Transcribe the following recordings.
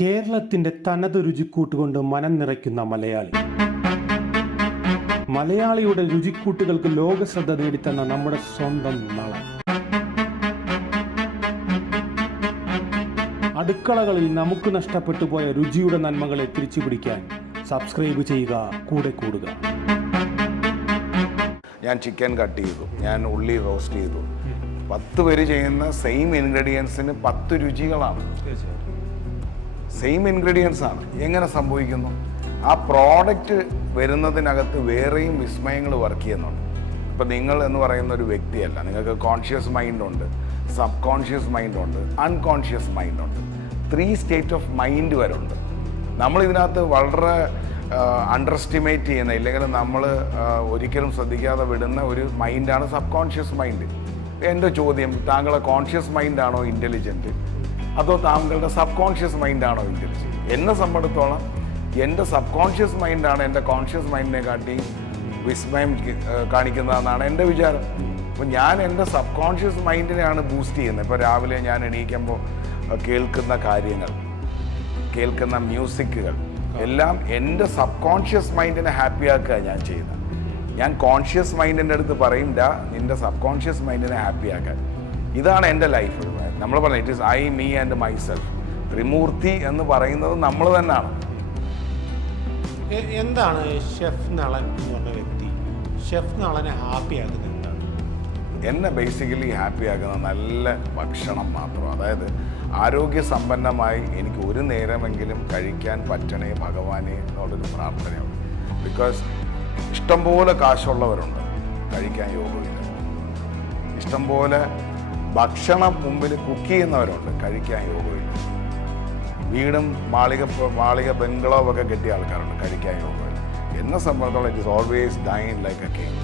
കേരളത്തിന്റെ തനത് രുചിക്കൂട്ടുകൊണ്ട് മനം നിറയ്ക്കുന്ന മലയാളി. മലയാളിയുടെ രുചിക്കൂട്ടുകൾക്ക് ലോക ശ്രദ്ധ നേടിത്തന്ന നമ്മുടെ സ്വന്തം നളൻ. അടുക്കളകളിൽ നമുക്ക് നഷ്ടപ്പെട്ടു പോയ രുചിയുടെ നന്മകളെ തിരിച്ചുപിടിക്കാൻ സബ്സ്ക്രൈബ് ചെയ്യുക, കൂടെ കൂടുക. ഞാൻ ചിക്കൻ കട്ട് ചെയ്തു, ഞാൻ ഉള്ളി റോസ്റ്റ് ചെയ്തു. 10 പേര് ചെയ്യുന്ന സെയിം ഇൻഗ്രീഡിയൻസിന് 10 രുചികളാണ്. സെയിം ഇൻഗ്രീഡിയൻസ് ആണ്. എങ്ങനെ സംഭവിക്കുന്നു? ആ പ്രോഡക്റ്റ് വരുന്നതിനകത്ത് വേറെയും വിസ്മയങ്ങൾ വർക്ക് ചെയ്യുന്നുണ്ട്. ഇപ്പം നിങ്ങൾ എന്ന് പറയുന്ന ഒരു വ്യക്തിയല്ല, നിങ്ങൾക്ക് കോൺഷ്യസ് മൈൻഡുണ്ട്, സബ് കോൺഷ്യസ് മൈൻഡുണ്ട്, അൺകോൺഷ്യസ് മൈൻഡുണ്ട്. 3 സ്റ്റേറ്റ് ഓഫ് മൈൻഡ് വരെ ഉണ്ട്. നമ്മളിതിനകത്ത് വളരെ അണ്ടർ എസ്റ്റിമേറ്റ് ചെയ്യുന്ന, ഇല്ലെങ്കിൽ നമ്മൾ ഒരിക്കലും ശ്രദ്ധിക്കാതെ വിടുന്ന ഒരു മൈൻഡാണ് സബ് കോൺഷ്യസ് മൈൻഡ്. എൻ്റെ ചോദ്യം, താങ്കളുടെ കോൺഷ്യസ് മൈൻഡാണോ ഇൻ്റലിജൻറ്റ്, അതോ താങ്കളുടെ സബ് കോൺഷ്യസ് മൈൻഡാണോ ഇൻ്റലിജൻറ്റ്? എന്നെ സംബന്ധിച്ചിടത്തോളം എൻ്റെ സബ് കോൺഷ്യസ് മൈൻഡാണ് എൻ്റെ കോൺഷ്യസ് മൈൻഡിനെ കാട്ടി വിസ്മയം കാണിക്കുന്നതെന്നാണ് എൻ്റെ വിചാരം. അപ്പോൾ ഞാൻ എൻ്റെ സബ് കോൺഷ്യസ് മൈൻഡിനെയാണ് ബൂസ്റ്റ് ചെയ്യുന്നത്. ഇപ്പോൾ രാവിലെ ഞാൻ എണീക്കുമ്പോൾ കേൾക്കുന്ന കാര്യങ്ങൾ, കേൾക്കുന്ന മ്യൂസിക്കുകൾ എല്ലാം എൻ്റെ സബ് കോൺഷ്യസ് മൈൻഡിനെ ഹാപ്പിയാക്കുക ഞാൻ ചെയ്യുന്നത്. ഞാൻ കോൺഷ്യസ് മൈൻഡിൻ്റെ അടുത്ത് പറയും, നിൻ്റെ സബ് കോൺഷ്യസ് മൈൻഡിനെ ഹാപ്പിയാക്കാൻ. ഇതാണ് എൻ്റെ ലൈഫ്. നമ്മൾ പറഞ്ഞത് it is I, me and myself. ത്രിമൂർത്തി എന്ന് പറയുന്നത് നമ്മൾ തന്നെയാണ്. എന്താണ് ഷെഫ് നളൻ എന്ന് പറഞ്ഞ വ്യക്തി? ഷെഫ് നളനെ ഹാപ്പിയാക്കുന്നത് എന്താണ്? എന്നെ ബേസിക്കലി ഹാപ്പിയാക്കുന്ന നല്ല ഭക്ഷണം മാത്രം. അതായത് ആരോഗ്യസമ്പന്നമായി എനിക്ക് ഒരു നേരമെങ്കിലും കഴിക്കാൻ പറ്റണേ ഭഗവാനെ എന്നുള്ളൊരു പ്രാർത്ഥനയാണ്. ബിക്കോസ് ഇഷ്ടംപോലെ കാശുള്ളവരുണ്ട്, കഴിക്കാൻ യോഗമില്ല. ഇഷ്ടംപോലെ ഭക്ഷണം മുമ്പിൽ കുക്ക് ചെയ്യുന്നവരുണ്ട്, കഴിക്കാൻ യോഗമില്ല. വീടും മാളിക ബംഗ്ലാവൊക്കെ കെട്ടിയ ആൾക്കാരുണ്ട്, കഴിക്കാൻ യോഗമില്ല. എന്നെ സംബന്ധിച്ചോളം it is always dine like a king.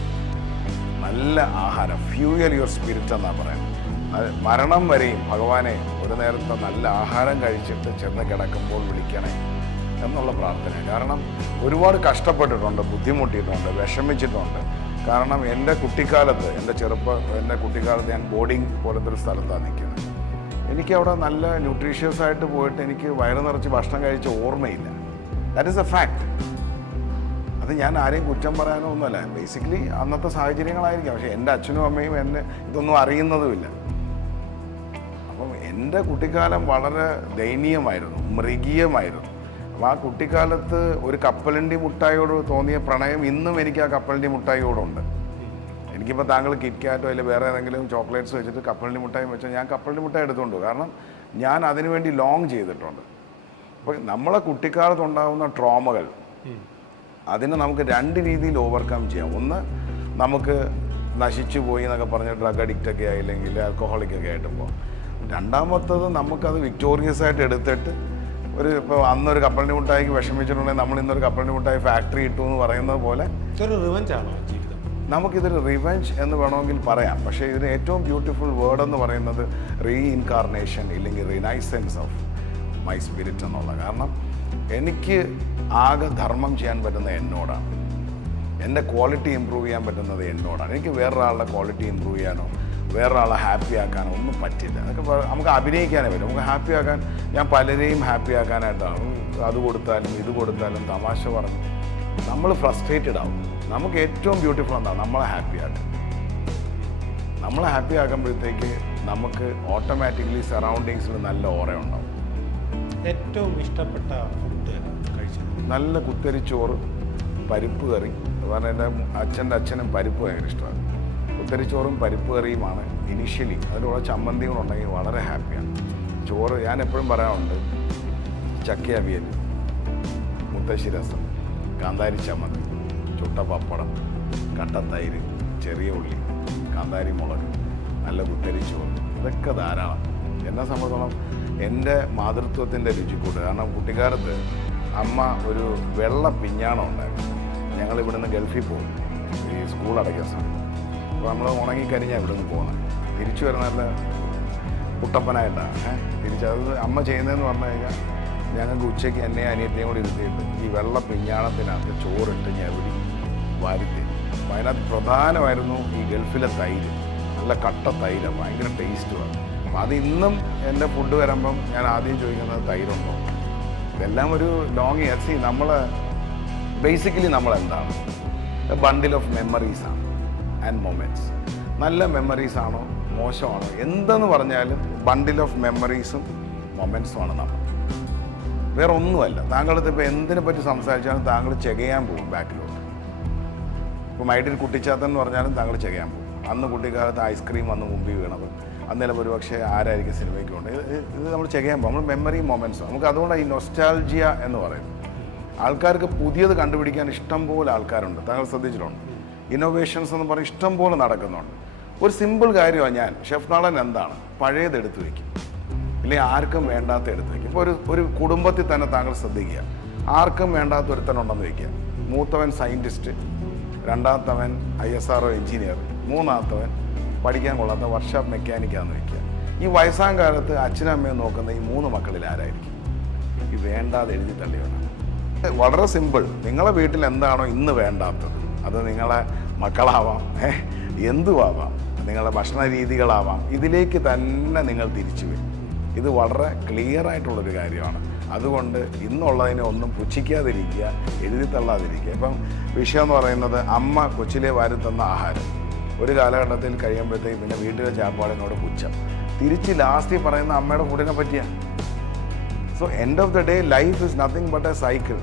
നല്ല ആഹാരം, ഫ്യൂയൽ യുവർ സ്പിരിറ്റ് എന്നാണ് പറയുന്നത്. അത് മരണം വരെയും ഭഗവാനെ ഒരു നേരത്തെ നല്ല ആഹാരം കഴിച്ചിട്ട് ചെന്ന് കിടക്കുമ്പോൾ വിളിക്കണേ എന്നുള്ള പ്രാർത്ഥന. കാരണം ഒരുപാട് കഷ്ടപ്പെട്ടിട്ടുണ്ട്, ബുദ്ധിമുട്ടിയിട്ടുണ്ട്, വിഷമിച്ചിട്ടുണ്ട്. കാരണം എൻ്റെ കുട്ടിക്കാലത്ത് ഞാൻ ബോർഡിങ് പോലത്തെ ഒരു സ്ഥലത്താണ് നിൽക്കുന്നത്. എനിക്കവിടെ നല്ല ന്യൂട്രീഷ്യസ് ആയിട്ട് പോയിട്ട് എനിക്ക് വയറ് നിറച്ച് ഭക്ഷണം കഴിച്ച ഓർമ്മയില്ല. That is A fact. അത് ഞാൻ ആരെയും കുറ്റം പറയാനോ ഒന്നുമല്ല, ബേസിക്കലി അന്നത്തെ സാഹചര്യങ്ങളായിരിക്കാം. പക്ഷേ എൻ്റെ അച്ഛനും അമ്മയും എന്നെ ഇതൊന്നും അറിയുന്നതുമില്ല. അപ്പം എൻ്റെ കുട്ടിക്കാലം വളരെ ദയനീയമായിരുന്നു, മൃഗീയമായിരുന്നു. അപ്പോൾ ആ കുട്ടിക്കാലത്ത് ഒരു കപ്പലണ്ടി മുട്ടായിയോട് തോന്നിയ പ്രണയം ഇന്നും എനിക്ക് ആ കപ്പലണ്ടി മുട്ടായിയോടുണ്ട്. എനിക്കിപ്പോൾ താങ്കൾ കിറ്റ്കാറ്റോ അല്ലെങ്കിൽ വേറെ ഏതെങ്കിലും ചോക്ലേറ്റ്സ് വെച്ചിട്ട് കപ്പലണ്ടി മുട്ടായി വെച്ചാൽ ഞാൻ കപ്പലണ്ടി മുട്ടായി എടുത്തുകൊണ്ട്, കാരണം ഞാൻ അതിനുവേണ്ടി ലോങ് ചെയ്തിട്ടുണ്ട്. അപ്പോൾ നമ്മളെ കുട്ടിക്കാലത്തുണ്ടാകുന്ന ട്രോമകൾ, അതിനെ നമുക്ക് 2 രീതിയിൽ ഓവർകം ചെയ്യാം. ഒന്ന്, നമുക്ക് നശിച്ചു പോയി എന്നൊക്കെ പറഞ്ഞ് ഡ്രഗ് അഡിക്റ്റൊക്കെ ആയില്ലെങ്കിൽ ആൽക്കഹോളിക്കൊക്കെ ആയിട്ട് പോകാം. രണ്ടാമത്തത്, നമുക്കത് വിക്ടോറിയസ് ആയിട്ട് എടുത്തിട്ട് ഇപ്പോൾ അന്നൊരു കപ്പലണ്ടി മുട്ടായിക്ക് വിഷമിച്ചിട്ടുണ്ടെങ്കിൽ നമ്മൾ ഇന്നൊരു കപ്പലണ്ടി മുട്ടായി ഫാക്ടറി ഇട്ടു എന്ന് പറയുന്നത് പോലെ ഇതൊരു റിവഞ്ച് ആണോ ജീവിതം? നമുക്കിതൊരു റിവെഞ്ച് എന്ന് വേണമെങ്കിൽ പറയാം. പക്ഷേ ഇതിന് ഏറ്റവും ബ്യൂട്ടിഫുൾ വേർഡ് എന്ന് പറയുന്നത് റീഇൻകാർണേഷൻ, ഇല്ലെങ്കിൽ റിനൈസൻസ് ഓഫ് മൈ സ്പിരിറ്റ് എന്നുള്ള. കാരണം എനിക്ക് ആകെ ധർമ്മം ചെയ്യാൻ പറ്റുന്ന എന്നോടാണ്. എൻ്റെ ക്വാളിറ്റി ഇമ്പ്രൂവ് ചെയ്യാൻ പറ്റുന്നത് എന്നോടാണ്. എനിക്ക് വേറൊരാളുടെ ക്വാളിറ്റി ഇമ്പ്രൂവ് ചെയ്യാനോ വേറൊരാളെ ഹാപ്പി ആക്കാനോ ഒന്നും പറ്റില്ല. അതൊക്കെ നമുക്ക് അഭിനയിക്കാനേ പറ്റും. നമുക്ക് ഹാപ്പി ആക്കാൻ, ഞാൻ പലരെയും ഹാപ്പി ആക്കാനായിട്ടാണ് അത് കൊടുത്താലും ഇത് കൊടുത്താലും തമാശ പറഞ്ഞ് നമ്മൾ ഫ്രസ്ട്രേറ്റഡ് ആവും. നമുക്ക് ഏറ്റവും ബ്യൂട്ടിഫുൾ എന്താണ്? നമ്മളെ ഹാപ്പി ആക്കുക. നമ്മളെ ഹാപ്പി ആക്കുമ്പോഴത്തേക്ക് നമുക്ക് ഓട്ടോമാറ്റിക്കലി സറൗണ്ടിങ്സിൽ നല്ല ഓറയുണ്ടാവും. ഏറ്റവും ഇഷ്ടപ്പെട്ട ഫുഡ് കഴിച്ചത്? നല്ല കുത്തരിച്ചോറ്, പരിപ്പ് കറി. കാരണം എൻ്റെ അച്ഛനും പരിപ്പ് ഭയങ്കര ഇഷ്ടമാണ്. കുത്തരിച്ചോറും പരിപ്പ് കറിയുമാണ് ഇനിഷ്യലി. അതിലുള്ള ചമ്മന്തികളുണ്ടെങ്കിൽ വളരെ ഹാപ്പിയാണ്. ചോറ് ഞാൻ എപ്പോഴും പറയാറുണ്ട്, ചക്ക അവിയൽ, മുത്തശ്ശി രസം, കാന്താരി ചമ്മന്തി, ചുട്ട പപ്പടം, കട്ടത്തൈര്, ചെറിയ ഉള്ളി, കാന്താരി മുളക്, നല്ല കുത്തരിച്ചോറ്, ഇതൊക്കെ ധാരാളം. എന്നെ സംബന്ധിച്ചോളം എൻ്റെ മാതൃത്വത്തിൻ്റെ രുചിക്കൂട്ട്. കാരണം കുട്ടിക്കാലത്ത് അമ്മ ഒരു വെള്ള പിഞ്ഞാണം ഉണ്ടായിരുന്നു. ഞങ്ങൾ ഇവിടുന്ന് ഗൾഫിൽ പോകും ഈ സ്കൂൾ അടയ്ക്കുന്ന സമയത്ത്. അപ്പോൾ നമ്മൾ ഉണങ്ങിക്കരിഞ്ഞാൽ ഇവിടെ നിന്ന് പോകുന്നത്. തിരിച്ചു വരുന്ന നല്ല കുട്ടപ്പനായിട്ടാണ് തിരിച്ചത് അമ്മ ചെയ്യുന്നതെന്ന് പറഞ്ഞു കഴിഞ്ഞാൽ, ഞങ്ങൾക്ക് ഉച്ചയ്ക്ക് എന്നെ അനിയത്തെയും കൂടി ഇരുത്തിയിട്ട് ഈ വെള്ള പിഞ്ഞാണത്തിനകത്ത് ചോറിട്ട് ഞെവടി വാരിത്തരും. അപ്പോൾ അതിനകത്ത് പ്രധാനമായിരുന്നു ഈ ഗൾഫിലെ തൈര്. നല്ല കട്ട തൈര്, ഭയങ്കര ടേസ്റ്റുമാണ്. അപ്പം അത് ഇന്നും എൻ്റെ ഫുഡ് വരുമ്പം ഞാൻ ആദ്യം ചോദിക്കുന്നത് തൈരുണ്ടോ. ഇതെല്ലാം ഒരു ലോങ് സി നമ്മൾ ബേസിക്കലി നമ്മൾ എന്താണ് ബണ്ടിൽ ഓഫ് മെമ്മറീസാണ് ആൻഡ് മൊമെൻറ്റ്സ്. നല്ല മെമ്മറീസ് ആണോ മോശമാണോ എന്തെന്ന് പറഞ്ഞാലും ബണ്ടിൽ ഓഫ് മെമ്മറീസും മൊമെൻറ്റ്സുമാണ് നമ്മൾ. വേറെ ഒന്നുമല്ല. താങ്കളത് ഇപ്പോൾ എന്തിനെ പറ്റി സംസാരിച്ചാലും താങ്കൾ ചെകയാൻ പോകും ബാക്കിലോട്ട്. ഇപ്പോൾ മൈഡിൽ കുട്ടിച്ചാത്തൻ എന്ന് പറഞ്ഞാലും താങ്കൾ ചെകയാൻ പോകും. അന്ന് കുട്ടിക്കാലത്ത് ഐസ്ക്രീം വന്ന് മുമ്പിൽ വീണത് അന്നേരം ഒരുപക്ഷെ ആരായിരിക്കും സിനിമയ്ക്ക് കൊണ്ട് ഇത് നമ്മൾ ചെകയാൻ പോകും. നമ്മൾ മെമ്മറി മൊമെൻറ്റ്സ് നമുക്ക് അതുകൊണ്ടാണ് ഈ നൊസ്റ്റാൾജിയ എന്ന് പറയുന്നത്. ആൾക്കാർക്ക് പുതിയത് കണ്ടുപിടിക്കാൻ ഇഷ്ടം പോലെ ആൾക്കാരുണ്ട്. താങ്കൾ ശ്രദ്ധിച്ചിട്ടുണ്ട്. ഇന്നോവേഷൻസ് എന്ന് പറഞ്ഞ് ഇഷ്ടം പോലെ നടക്കുന്നുണ്ട്. ഒരു സിമ്പിൾ കാര്യമാണ്. ഞാൻ ഷെഫ് നളൻ എന്താണ് പഴയത് എടുത്തു വയ്ക്കും, ഇല്ലെങ്കിൽ ആർക്കും വേണ്ടാത്ത എടുത്ത് വയ്ക്കും. ഇപ്പോൾ ഒരു കുടുംബത്തിൽ തന്നെ താങ്കൾ ശ്രദ്ധിക്കുക, ആർക്കും വേണ്ടാത്ത ഒരുത്തനുണ്ടെന്ന് വയ്ക്കുക. മൂത്തവൻ സയൻറ്റിസ്റ്റ്, രണ്ടാമത്തവൻ ISRO എഞ്ചിനീയർ, മൂന്നാമത്തവൻ പഠിക്കാൻ കൊള്ളാത്ത വർക്ക്ഷോപ്പ് മെക്കാനിക്കാന്ന് വയ്ക്കുക. ഈ വയസ്സാം കാലത്ത് അച്ഛനും അമ്മയും നോക്കുന്ന ഈ 3 മക്കളിൽ ആരായിരിക്കും ഈ വേണ്ടാതെ എഴുതി തള്ളിയവനാണ്? വളരെ സിമ്പിൾ. നിങ്ങളെ വീട്ടിൽ എന്താണോ ഇന്ന് വേണ്ടാത്തത്, അത് നിങ്ങളെ മക്കളാവാം, എന്തുവാവാം, നിങ്ങളുടെ ഭക്ഷണ രീതികളാവാം, ഇതിലേക്ക് തന്നെ നിങ്ങൾ തിരിച്ചു വരും. ഇത് വളരെ ക്ലിയർ ആയിട്ടുള്ളൊരു കാര്യമാണ്. അതുകൊണ്ട് ഇന്നുള്ളതിനെ ഒന്നും പുച്ഛിക്കാതിരിക്കുക, എഴുതി തള്ളാതിരിക്കുക. ഇപ്പം വിഷയം എന്ന് പറയുന്നത് അമ്മ കൊച്ചിലെ വാരി തന്ന ആഹാരം ഒരു കാലഘട്ടത്തിൽ കഴിയുമ്പോഴത്തേക്ക് പിന്നെ വീട്ടിലെ ചാപ്പാടിനോട് പുച്ഛം, തിരിച്ച് ലാസ്റ്റ് പറയുന്ന അമ്മയുടെ ഫുഡിനെ പറ്റിയാണ്. So end of the day life is nothing but A cycle.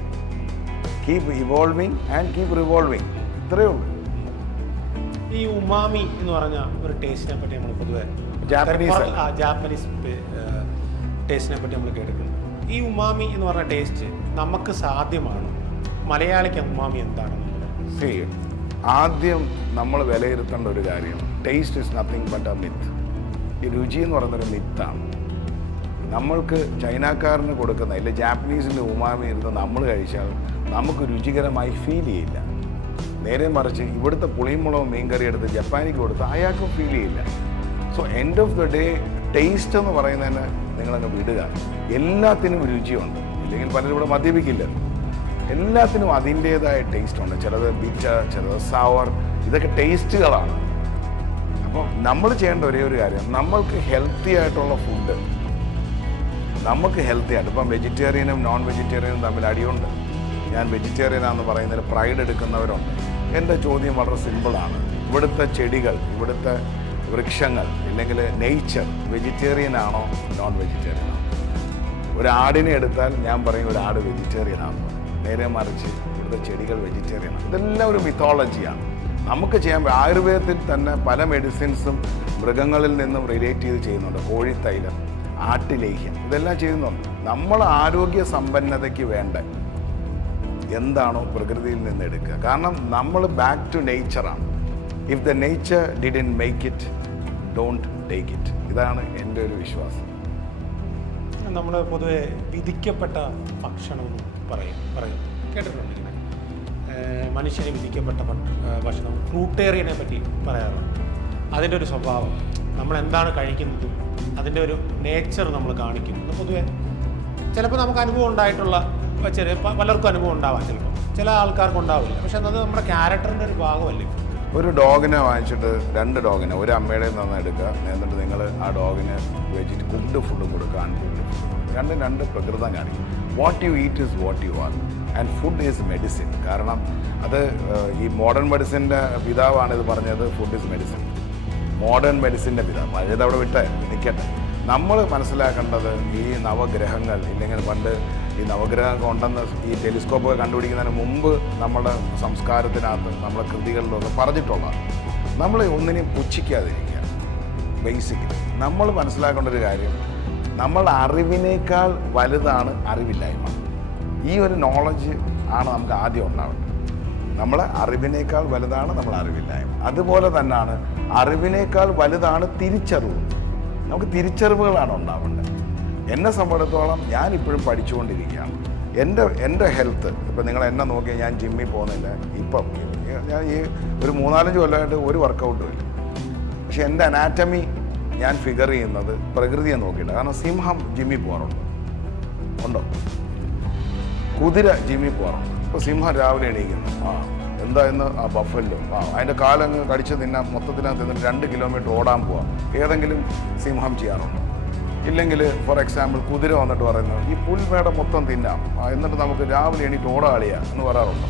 Keep evolving and keep revolving. ഇത്രയേ ഉള്ളൂ. ഈ ഉമാമി എന്ന് പറഞ്ഞ ഒരു ടേസ്റ്റിനെ പറ്റി നമ്മൾ പൊതുവെ ജാപ്പനീസ് ടേസ്റ്റിനെ പറ്റി നമ്മൾ കേട്ടിട്ടുണ്ട്. ഈ ഉമാമി എന്ന് പറഞ്ഞ ടേസ്റ്റ് നമുക്ക് സാധ്യമാണ്? മലയാളിക്ക് ഉമാമി എന്താണെന്ന് ആദ്യം നമ്മൾ വിലയിരുത്തേണ്ട ഒരു കാര്യം, taste is nothing but A myth. ഈ രുചി എന്ന് പറയുന്നൊരു മിത്താണ്. നമ്മൾക്ക് ചൈനക്കാരന് കൊടുക്കുന്ന ഇല്ല ജാപ്പനീസിൻ്റെ ഉമാമി ഇരുന്ന് നമ്മൾ കഴിച്ചാൽ നമുക്ക് രുചികരമായി ഫീൽ ചെയ്യില്ല. നേരെ മറിച്ച് ഇവിടുത്തെ പുളിമുളകും മീൻകറി എടുത്ത് ജപ്പാനിക്ക് കൊടുത്ത് അയാൾക്കും ഫീൽ ചെയ്യില്ല. So end of the day taste എന്ന് പറയുന്നതിന് നിങ്ങളങ്ങ് വിടുക. എല്ലാത്തിനും രുചിയുണ്ട്. ഇല്ലെങ്കിൽ പലരും ഇവിടെ മദ്യപിക്കില്ല. എല്ലാത്തിനും അതിൻ്റേതായ ടേസ്റ്റ് ഉണ്ട്. ചിലത് ബിറ്റർ, ചിലത് സവർ, ഇതൊക്കെ ടേസ്റ്റുകളാണ്. അപ്പോൾ നമ്മൾ ചെയ്യേണ്ട ഒരേ ഒരു കാര്യം, നമ്മൾക്ക് ഹെൽത്തി ആയിട്ടുള്ള ഫുഡ്, നമുക്ക് ഹെൽത്തി ആയിട്ട്, ഇപ്പം വെജിറ്റേറിയനും നോൺ വെജിറ്റേറിയനും തമ്മിൽ അടിയുണ്ട്. ഞാൻ വെജിറ്റേറിയനാണെന്ന് പറയുന്നതിൽ പ്രൈഡ് എടുക്കുന്നവരുണ്ട്. എൻ്റെ ചോദ്യം വളരെ സിമ്പിളാണ്. ഇവിടുത്തെ ചെടികൾ, ഇവിടുത്തെ വൃക്ഷങ്ങൾ, ഇല്ലെങ്കിൽ നേച്ചർ വെജിറ്റേറിയൻ ആണോ നോൺ വെജിറ്റേറിയൻ ആണോ? ഒരു ആടിനെ എടുത്താൽ ഞാൻ പറയും ഒരു ആട് വെജിറ്റേറിയൻ ആണെന്ന്. നേരെ മറിച്ച് ഇവിടുത്തെ ചെടികൾ വെജിറ്റേറിയൻ ആണ്. ഇതെല്ലാം ഒരു മിത്തോളജിയാണ്. നമുക്ക് ചെയ്യാൻ ആയുർവേദത്തിൽ തന്നെ പല മെഡിസിൻസും മൃഗങ്ങളിൽ നിന്നും റിലേറ്റ് ചെയ്ത് ചെയ്യുന്നുണ്ട്. കോഴിത്തൈലം, ആട്ടിലേഹ്യം, ഇതെല്ലാം ചെയ്യുന്നുണ്ട്. നമ്മൾ ആരോഗ്യ സമ്പന്നതയ്ക്ക് വേണ്ട എന്താണോ പ്രകൃതിയിൽ നിന്ന് എടുക്കുക. കാരണം നമ്മൾ ബാക്ക് ടു നേച്ചറാണ്. If the nature didn't make it, don't take it. ഇതാണ് എൻ്റെ ഒരു വിശ്വാസം. നമ്മൾ പൊതുവെ വിധിക്കപ്പെട്ട ഭക്ഷണം പറയും കേട്ടിട്ടുണ്ട്. ഇങ്ങനെ മനുഷ്യന് വിധിക്കപ്പെട്ട ഭക്ഷണം ഫ്രൂട്ടേറിയനെ പറ്റി പറയാറുണ്ട്. അതിൻ്റെ ഒരു സ്വഭാവം, നമ്മൾ എന്താണ് കഴിക്കുന്നതും അതിൻ്റെ ഒരു നേച്ചർ നമ്മൾ കാണിക്കുന്നത്. പൊതുവെ ചിലപ്പോൾ നമുക്ക് അനുഭവം ഉണ്ടായിട്ടുള്ള പലർക്കും അനുഭവം ഉണ്ടാവാം, ചിലപ്പോൾ ചില ആൾക്കാർക്ക് ഉണ്ടാവില്ല. പക്ഷെ അത് നമ്മുടെ ക്യാരക്ടറിൻ്റെ ഒരു ഭാഗമല്ലേ. ഒരു ഡോഗിനെ വാങ്ങിച്ചിട്ട് 2 ഡോഗിനെ ഒരു അമ്മയുടെ നിന്ന് എടുക്കുക. എന്നിട്ട് നിങ്ങൾ ആ ഡോഗിന് കുക്ക്ഡ് ഫുഡ് കൊടുക്കുക, അൺകുക്ക്ഡ് ഫുഡ്. രണ്ട് പ്രകൃതം കാണിക്കും. What you eat is what you are and food is medicine. കാരണം അത് ഈ മോഡേൺ മെഡിസിൻ്റെ പിതാവാണ് ഇത് പറഞ്ഞത്. Food is medicine. മോഡേൺ മെഡിസിൻ്റെ പിതാവ്. പഴയത് അവിടെ വിട്ടേ നിൽക്കട്ടെ. നമ്മൾ മനസ്സിലാക്കേണ്ടത് ഈ നവഗ്രഹങ്ങൾ, ഇല്ലെങ്കിൽ പണ്ട് ഈ നവഗ്രഹങ്ങൾ ഉണ്ടെന്ന് ഈ ടെലിസ്കോപ്പൊക്കെ കണ്ടുപിടിക്കുന്നതിന് മുമ്പ് നമ്മുടെ സംസ്കാരത്തിനകത്ത് നമ്മുടെ കൃതികളിലൊക്കെ പറഞ്ഞിട്ടുള്ള, നമ്മൾ ഒന്നിനെയും പുച്ഛിക്കാതിരിക്കുക. ബേസിക്കലി നമ്മൾ മനസ്സിലാക്കേണ്ട ഒരു കാര്യം, നമ്മളുടെ അറിവിനേക്കാൾ വലുതാണ് അറിവില്ലായ്മ. ഈ ഒരു നോളജ് ആണ് നമുക്ക് ആദ്യം ഉണ്ടാവേണ്ടത്. നമ്മളെ അറിവിനേക്കാൾ വലുതാണ് നമ്മൾ അറിവില്ലായ്മ. അതുപോലെ തന്നെയാണ് അറിവിനേക്കാൾ വലുതാണ് തിരിച്ചറിവ്. നമുക്ക് തിരിച്ചറിവുകളാണ് ഉണ്ടാവേണ്ടത്. എന്നെ സംബന്ധിച്ചിടത്തോളം ഞാനിപ്പോഴും പഠിച്ചുകൊണ്ടിരിക്കുകയാണ്. എൻ്റെ ഹെൽത്ത്, ഇപ്പം നിങ്ങൾ എന്നെ നോക്കിയാൽ ഞാൻ ജിമ്മിൽ പോകുന്നില്ല. ഇപ്പം ഞാൻ ഈ ഒരു 3-4 കൊല്ലമായിട്ട് ഒരു വർക്കൗട്ടും ഇല്ല. പക്ഷെ എൻ്റെ അനാറ്റമി ഞാൻ ഫിഗർ ചെയ്യുന്നത് പ്രകൃതിയെ നോക്കിയില്ല. കാരണം സിംഹം ജിമ്മിൽ പോകാറുണ്ട്, ഉണ്ടോ? കുതിര ജിമ്മിൽ പോകാറുണ്ട്. ഇപ്പോൾ സിംഹം രാവിലെ എണീക്കുന്നു, എന്താ ഇന്ന് ആ ബഫല്ലോ, അതിൻ്റെ കാലങ്ങ് കടിച്ച് തിന്നാൻ മൊത്തത്തിനകത്ത് നിന്നിട്ട് 2 കിലോമീറ്റർ ഓടാൻ പോവാം. ഏതെങ്കിലും സിംഹം ചെയ്യാറുണ്ട്? ഇല്ലെങ്കിൽ ഫോർ എക്സാമ്പിൾ കുതിര വന്നിട്ട് പറയുന്നത് ഈ പുൽമേട മൊത്തം തിന്നാം എന്നിട്ട് നമുക്ക് രാവിലെ എണീറ്റ് ഓടാളിയാ എന്ന് പറയാറുണ്ടോ?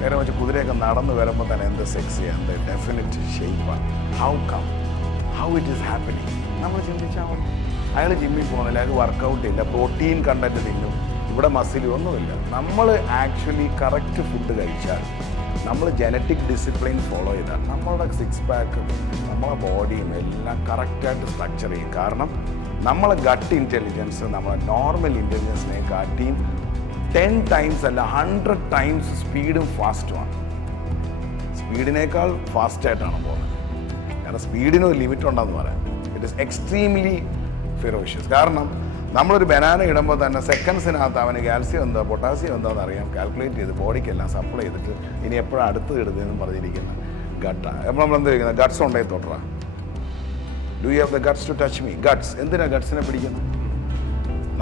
നേരെ വെച്ച് കുതിരയൊക്കെ നടന്ന് വരുമ്പോൾ തന്നെ എന്ത് സെക്സിയാണ്, എന്ത് ഡെഫിനറ്റ് ഷേപ്പാണ്. ഹൗ ഇറ്റ് ഈസ് ഹാപ്പനിങ് നമ്മൾ ചിന്തിച്ചാൽ മതി. അയാൾ ജിമ്മിൽ പോകുന്നില്ല, അയാൾക്ക് വർക്കൗട്ട് ഇല്ല, പ്രോട്ടീൻ കണ്ടന്റ് തിന്നും, ഇവിടെ മസിലും ഒന്നുമില്ല. നമ്മൾ ആക്ച്വലി കറക്റ്റ് ഫുഡ് കഴിച്ചാൽ, നമ്മൾ ജനറ്റിക് ഡിസിപ്ലിൻ ഫോളോ ചെയ്താൽ നമ്മളുടെ സിക്സ് പാക്കും നമ്മളെ ബോഡിയും എല്ലാം കറക്റ്റായിട്ട് സ്ട്രക്ചർ ചെയ്യും. കാരണം നമ്മളെ ഗട്ട് ഇൻ്റലിജൻസ് നമ്മളെ നോർമൽ ഇൻ്റലിജൻസിനെ കാട്ടിയും 10 ടൈംസ് അല്ല 100 ടൈംസ് സ്പീഡും ഫാസ്റ്റുമാണ്. സ്പീഡിനേക്കാൾ ഫാസ്റ്റായിട്ടാണ് പോകുന്നത്. കാരണം സ്പീഡിന് ഒരു ലിമിറ്റ് ഉണ്ടെന്ന് പറയാം. It is extremely ferocious. കാരണം നമ്മളൊരു ബനാന ഇടുമ്പോൾ തന്നെ സെക്കൻഡ്സിനകത്ത് അവന് കാൽസ്യം എന്താ പൊട്ടാസ്യം എന്താണെന്ന് അറിയാം, കാൽക്കുലേറ്റ് ചെയ്ത് ബോഡിക്കെല്ലാം സപ്ലൈ ചെയ്തിട്ട് ഇനി എപ്പോഴും അടുത്ത് ഇടുന്നതെന്ന് പറഞ്ഞിരിക്കുന്ന ഗട്ടാണ്. നമ്മൾ എന്ത് ചെയ്യുന്നത്? ഗട്ട്സ് ഉണ്ടെങ്കിൽ തൊട്ടറ. Do you have the guts to touch me? Guts എന്തിനാണ് ഗട്ട്സിനെ പിടിക്കുന്നത്?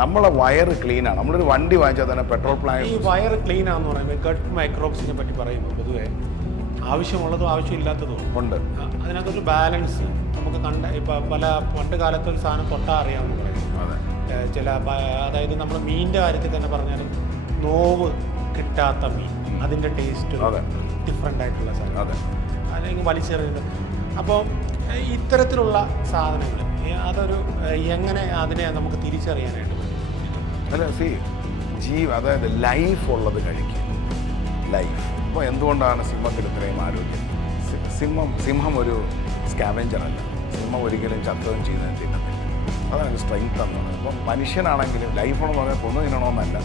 നമ്മളെ വയറ് ക്ലീനാണ്. നമ്മളൊരു വണ്ടി വാങ്ങിച്ചാൽ തന്നെ പെട്രോൾ പ്ലാന്റ് ഈ വയറ് ക്ലീൻ ആണെന്ന് പറയുമ്പോൾ ഗട്ട് മൈക്രോബ്സിനെ പറ്റി പറയുമ്പോൾ പൊതുവെ ആവശ്യമുള്ളതും ആവശ്യമില്ലാത്തതും ഉണ്ട്. അതിനകത്തൊരു ബാലൻസ് നമുക്ക് ഇപ്പം പണ്ട് കാലത്ത് ഒരു സാധനം തൊട്ടാൽ അറിയാമെന്ന് പറയും. അതായത് നമ്മൾ മീനിൻ്റെ കാര്യത്തിൽ തന്നെ പറഞ്ഞാൽ നോവ് കിട്ടാത്ത മീൻ, അതിൻ്റെ ടേസ്റ്റ് ഡിഫറെൻ്റ് ആയിട്ടുള്ള സാധനം, അല്ലെങ്കിൽ വലിച്ചെറിയുന്നത്. അപ്പോൾ ഇത്തരത്തിലുള്ള സാധനങ്ങൾ അതൊരു എങ്ങനെ അതിനെ നമുക്ക് തിരിച്ചറിയാനായിട്ട് പറ്റും? അല്ല അതായത് ലൈഫ് ഉള്ളത് കഴിക്കും. ലൈഫ് ഇപ്പോൾ എന്തുകൊണ്ടാണ് സിംഹത്തിൽ ഇത്രയും ആരോഗ്യം? സിംഹം ഒരു സ്കാവെഞ്ചർ അല്ല. സിംഹം ഒരിക്കലും ചത്തതും ചെയ്തതും തിന്നത്തില്ല. അതാണ് സ്ട്രെങ്ത് എന്ന് പറയുന്നത്. ഇപ്പം മനുഷ്യനാണെങ്കിലും ലൈഫെന്ന് പറഞ്ഞാൽ കൊന്നു തിന്നണമെന്നല്ല,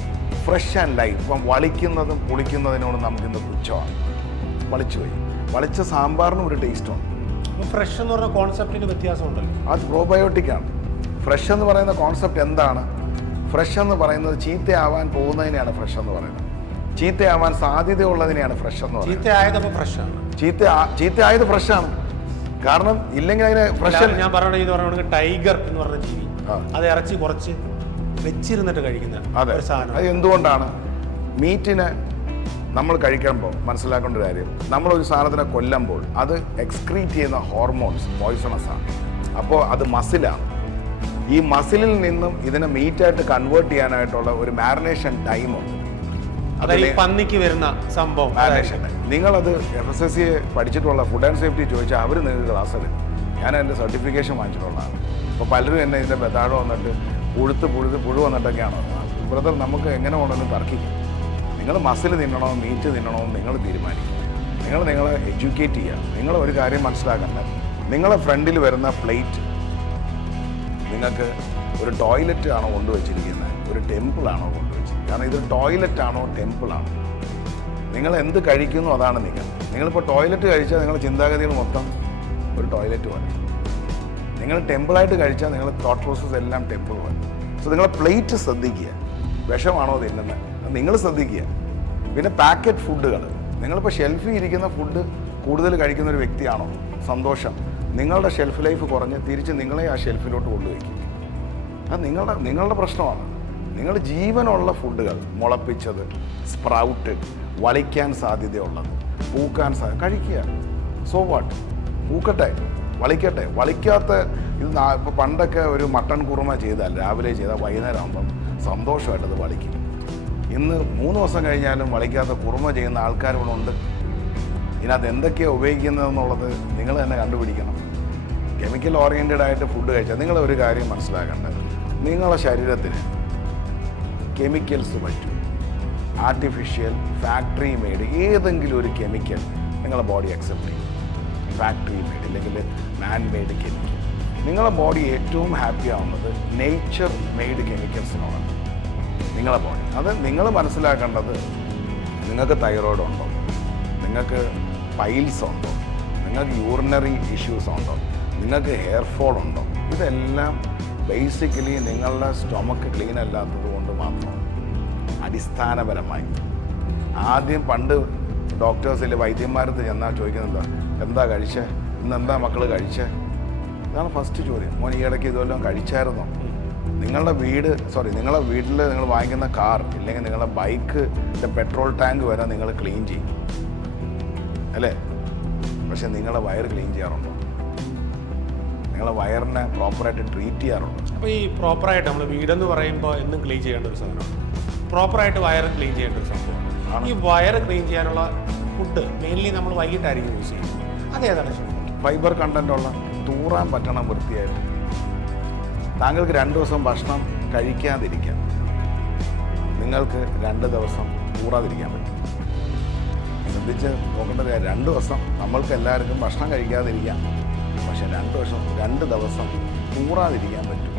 ഫ്രഷ് ആൻഡ് ലൈഫ്. ഇപ്പം വളിക്കുന്നതും പുളിക്കുന്നതിനോടും നമുക്കിന്ന് പുച്ഛമാണ്. വളിച്ച സാമ്പാറിനും ഒരു ടേസ്റ്റുണ്ട്. ഫ്രഷ് എന്ന് പറഞ്ഞ കോൺസെപ്റ്റിന് വ്യത്യാസമുണ്ടല്ലോ. അത് പ്രോബയോട്ടിക്കാണ്. ഫ്രഷ് എന്ന് പറയുന്ന കോൺസെപ്റ്റ് എന്താണ്? ഫ്രഷ് എന്ന് പറയുന്നത് ചീത്തയാവാൻ പോകുന്നതിനെയാണ് ഫ്രഷ് എന്ന് പറയുന്നത്. ചീത്തയാവാൻ സാധ്യതയുള്ളതിനെയാണ് ഫ്രഷ് എന്ന് പറയുന്നത്. ചീത്തയായത് ഫ്രഷാണ്. കാരണം ഇല്ലെങ്കിൽ അതിനെ ഫ്രഷ്. ഞാൻ പറഞ്ഞ ടൈഗർ എന്ന് പറഞ്ഞ ജീവി, അത് ഇറച്ചി കുറച്ച് വെച്ചിരുന്നിട്ട് കഴിക്കുന്ന ഒരു സാധനം. അത് എന്തുകൊണ്ടാണ്? മീറ്റിനെ നമ്മൾ കഴിക്കുമ്പോൾ മനസ്സിലാക്കേണ്ട ഒരു കാര്യം, നമ്മളൊരു സാധനത്തിനെ കൊല്ലുമ്പോൾ അത് എക്സ്ക്രീറ്റ് ചെയ്യുന്ന ഹോർമോൺസ് പോയ്സണസ് ആണ്. അപ്പോൾ അത് മസിലാണ്. ഈ മസിലിൽ നിന്നും ഇതിനെ മീറ്റായിട്ട് കൺവേർട്ട് ചെയ്യാനായിട്ടുള്ള ഒരു മാരിനേഷൻ ടൈമുണ്ട്. പന്നിക്ക് വരുന്ന സംഭവം മാരിനേഷൻ ടൈം. നിങ്ങളത് FSSC പഠിച്ചിട്ടുള്ള ഫുഡ് ആൻഡ് സേഫ്റ്റി ചോദിച്ചാൽ അവർ നിങ്ങൾക്ക് ക്ലാസ് എടുക്കും. ഞാൻ എൻ്റെ സർട്ടിഫിക്കേഷൻ വാങ്ങിച്ചിട്ടുള്ളതാണ്. അപ്പോൾ പലരും എന്നെ ഇതിൻ്റെ ബെതാഴ വന്നിട്ട് പുഴു വന്നിട്ടൊക്കെയാണോ ബ്രദർ, നമുക്ക് എങ്ങനെ വേണമെങ്കിലും തർക്കിക്കും. നിങ്ങൾ മസിൽ തിന്നണോ മീറ്റ് തിന്നണോ നിങ്ങൾ തീരുമാനിക്കും. നിങ്ങളെ എഡ്യൂക്കേറ്റ് ചെയ്യുക. നിങ്ങൾ ഒരു കാര്യം മനസ്സിലാക്കേണ്ട, നിങ്ങളെ ഫ്രണ്ടിൽ വരുന്ന പ്ലേറ്റ് നിങ്ങൾക്ക് ഒരു ടോയ്ലറ്റ് ആണോ കൊണ്ടുവച്ചിരിക്കുന്നത്, ഒരു ടെമ്പിളാണോ കൊണ്ടുവച്ചിരിക്കുന്നത്? കാരണം ഇത് ടോയ്ലറ്റ് ആണോ ടെമ്പിളാണോ? നിങ്ങൾ എന്ത് കഴിക്കുന്നു അതാണ് നിങ്ങളിപ്പോൾ ടോയ്ലറ്റ് കഴിച്ചാൽ നിങ്ങളുടെ ചിന്താഗതികൾ മൊത്തം ഒരു ടോയ്ലറ്റ് പോലെ. നിങ്ങൾ ടെമ്പിളായിട്ട് കഴിച്ചാൽ നിങ്ങളുടെ തോട്ട് പ്രോസസ്സ് എല്ലാം ടെമ്പിൾ പോലെ. സോ നിങ്ങളെ പ്ലേറ്റ് ശ്രദ്ധിക്കുക. വിഷമാണോ തിന്നുന്നത് നിങ്ങൾ ശ്രദ്ധിക്കുക. പിന്നെ പാക്കറ്റ് ഫുഡുകൾ, നിങ്ങളിപ്പോൾ ഷെൽഫിൽ ഇരിക്കുന്ന ഫുഡ് കൂടുതൽ കഴിക്കുന്ന ഒരു വ്യക്തിയാണോ സന്തോഷം? നിങ്ങളുടെ ഷെൽഫ് ലൈഫ് കുറഞ്ഞ് തിരിച്ച് നിങ്ങളെ ആ ഷെൽഫിലോട്ട് കൊണ്ടുവയ്ക്കും. അത് നിങ്ങളുടെ പ്രശ്നമാണ്. നിങ്ങൾ ജീവനുള്ള ഫുഡുകൾ, മുളപ്പിച്ചത്, സ്പ്രൗട്ടഡ്, വളിക്കാൻ സാധ്യതയുള്ളത്, പൂക്കാൻ കഴിക്കുക. So what? പൂക്കട്ടെ, വളിക്കട്ടെ. വളിക്കാത്ത ഇത് ഇപ്പോൾ പണ്ടൊക്കെ ഒരു മട്ടൺ കുറുമ ചെയ്താൽ രാവിലെ ചെയ്താൽ വൈകുന്നേരം ആകുമ്പം സന്തോഷമായിട്ടത് വളിക്കും. ഇന്ന് 3 ദിവസം കഴിഞ്ഞാലും വളിക്കാത്ത കുറുമ ചെയ്യുന്ന ആൾക്കാർ ഇവിടെ ഉണ്ട്. ഇതിനകത്ത് എന്തൊക്കെയാണ് ഉപയോഗിക്കുന്നതെന്നുള്ളത് നിങ്ങൾ തന്നെ കണ്ടുപിടിക്കണം. കെമിക്കൽ ഓറിയൻറ്റഡ് ആയിട്ട് ഫുഡ് കഴിച്ചാൽ നിങ്ങൾ ഒരു കാര്യം മനസ്സിലാക്കേണ്ടത്, നിങ്ങളുടെ ശരീരത്തിന് കെമിക്കൽസ് പറ്റും. ആർട്ടിഫിഷ്യൽ, ഫാക്ടറി മെയ്ഡ് ഏതെങ്കിലും ഒരു കെമിക്കൽ നിങ്ങളുടെ ബോഡി അക്സെപ്റ്റ് ചെയ്യും. ഫാക്ടറി മെയ്ഡ് അല്ലെങ്കിൽ മാൻ മെയ്ഡ് കെമിക്കൽ. നിങ്ങളുടെ ബോഡി ഏറ്റവും ഹാപ്പി ആവുന്നത് നേച്ചർ മെയ്ഡ് കെമിക്കൽസിനോടാണ്. നിങ്ങളുടെ ബോഡി അത് നിങ്ങൾ മനസ്സിലാക്കേണ്ടത്, നിങ്ങൾക്ക് തൈറോയ്ഡ് ഉണ്ടോ, നിങ്ങൾക്ക് പൈൽസ് ഉണ്ടോ, നിങ്ങൾക്ക് യൂറിനറി ഇഷ്യൂസ് ഉണ്ടോ, നിങ്ങൾക്ക് ഹെയർ ഫോൾ ഉണ്ടോ, ഇതെല്ലാം ബേസിക്കലി നിങ്ങളുടെ സ്റ്റൊമക്ക് ക്ലീൻ അല്ലാത്തത് കൊണ്ട് മാത്രമാണ്. അടിസ്ഥാനപരമായി ആദ്യം പണ്ട് ഡോക്ടേഴ്സിൽ വൈദ്യന്മാരത്ത് ചെന്നാൽ ചോദിക്കുന്നുണ്ടോ എന്താ കഴിച്ചേ, ഇന്നെന്താ മക്കൾ കഴിച്ചേ? ഇതാണ് ഫസ്റ്റ് ചോദ്യം. മോൻ ഈ ഇടയ്ക്ക് ഇതുവല്ലതും കഴിച്ചായിരുന്നോ? നിങ്ങളുടെ വീട്ടിൽ നിങ്ങൾ വാങ്ങിക്കുന്ന കാർ ഇല്ലെങ്കിൽ നിങ്ങളുടെ ബൈക്കിൻ്റെ പെട്രോൾ ടാങ്ക് വരെ നിങ്ങൾ ക്ലീൻ ചെയ്യും അല്ലേ? പക്ഷെ നിങ്ങളുടെ വയറ് ക്ലീൻ ചെയ്യാറുണ്ടോ? നിങ്ങളെ വയറിനെ പ്രോപ്പറായിട്ട് ട്രീറ്റ് ചെയ്യാറുണ്ടോ? അപ്പോൾ ഈ പ്രോപ്പറായിട്ട് നമ്മൾ വീടെന്ന് പറയുമ്പോൾ എന്നും ക്ലീൻ ചെയ്യേണ്ട ഒരു സാധനമാണ്. പ്രോപ്പറായിട്ട് വയറ് ക്ലീൻ ചെയ്യേണ്ട ഒരു സംഭവമാണ്. ഈ വയറ് ക്ലീൻ ചെയ്യാനുള്ള ഫുഡ് മെയിൻലി നമ്മൾ വൈകിട്ടായിരിക്കും യൂസ് ചെയ്യുന്നത്. അതേതാണ് ഫൈബർ കണ്ടൻറ്റുള്ള തൂറാൻ പറ്റണം വൃത്തിയായിട്ട്. താങ്കൾക്ക് 2 ദിവസം ഭക്ഷണം കഴിക്കാതിരിക്കാം, നിങ്ങൾക്ക് 2 ദിവസം തൂറാതിരിക്കാൻ പറ്റും. ശ്രദ്ധിച്ച് നോക്കേണ്ടത് 2 ദിവസം നമ്മൾക്ക് എല്ലാവർക്കും ഭക്ഷണം കഴിക്കാതിരിക്കാം, പക്ഷെ 2 ദിവസം തൂറാതിരിക്കാൻ പറ്റും.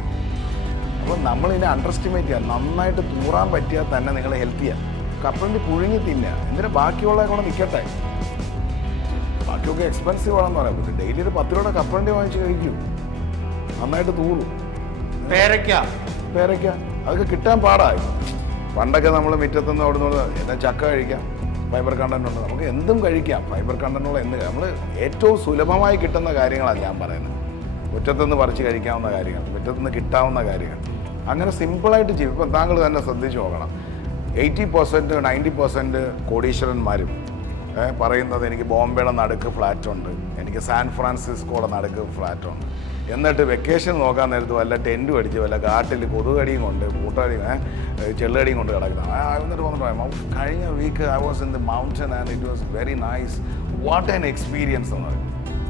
അപ്പോൾ നമ്മളിതിനെ അണ്ടർഎസ്റ്റിമേറ്റ് ചെയ്യുക. നന്നായിട്ട് തൂറാൻ പറ്റിയാൽ തന്നെ നിങ്ങൾ ഹെൽത്തിയാണ്. കപ്പലണ്ടി പുഴുങ്ങി തിന്നുക, എന്തിനാ ബാക്കിയുള്ള കൂടെ നിൽക്കട്ടെ. ബാക്കിയൊക്കെ എക്സ്പെൻസീവ് ആണെന്ന് പറയാൻ പറ്റും. ഡെയിലി ഒരു 10 രൂപയുടെ കപ്പലണ്ടി വാങ്ങിച്ച് കഴിക്കൂ, നന്നായിട്ട് തൂറും. പേരയ്ക്ക അതൊക്കെ കിട്ടാൻ പാടായി. പണ്ടൊക്കെ നമ്മൾ മുറ്റത്തുനിന്ന് അവിടെ നിന്ന് എന്താ ചക്ക കഴിക്കാം, ഫൈബർ കണ്ടന്റ് ഉണ്ട്, നമുക്ക് എന്തും കഴിക്കാം. ഫൈബർ കണ്ടന്റുള്ള നമ്മൾ ഏറ്റവും സുലഭമായി കിട്ടുന്ന കാര്യങ്ങളാണ് ഞാൻ പറയുന്നത്. മുറ്റത്തുനിന്ന് പറിച്ച് കഴിക്കാവുന്ന കാര്യങ്ങൾ, മുറ്റത്തുനിന്ന് കിട്ടാവുന്ന കാര്യങ്ങൾ, അങ്ങനെ സിമ്പിളായിട്ട് ചെയ്യും. ഇപ്പം താങ്കൾ തന്നെ ശ്രദ്ധിച്ച് നോക്കണം, 80% 90% കോടീശ്വരന്മാരും പറയുന്നത് എനിക്ക് ബോംബെയുടെ നടുക്ക് ഫ്ലാറ്റുണ്ട്, എനിക്ക് സാൻ ഫ്രാൻസിസ്കോയുടെ നടുക്ക് ഫ്ലാറ്റുണ്ട്. എന്നിട്ട് വെക്കേഷൻ നോക്കാൻ നേരത്ത് വല്ല ടെൻറ്റും അടിച്ച് വല്ല കാട്ടിൽ കൊതുകടിയും കൊണ്ട് കൂട്ടടിയും ചെള്ളുകടിയും കൊണ്ട് കിടക്കുന്നത്. എന്നിട്ട് വന്നിട്ട് കഴിഞ്ഞ week I was in the mountain and it was very nice, what an experience എന്ന് പറയും.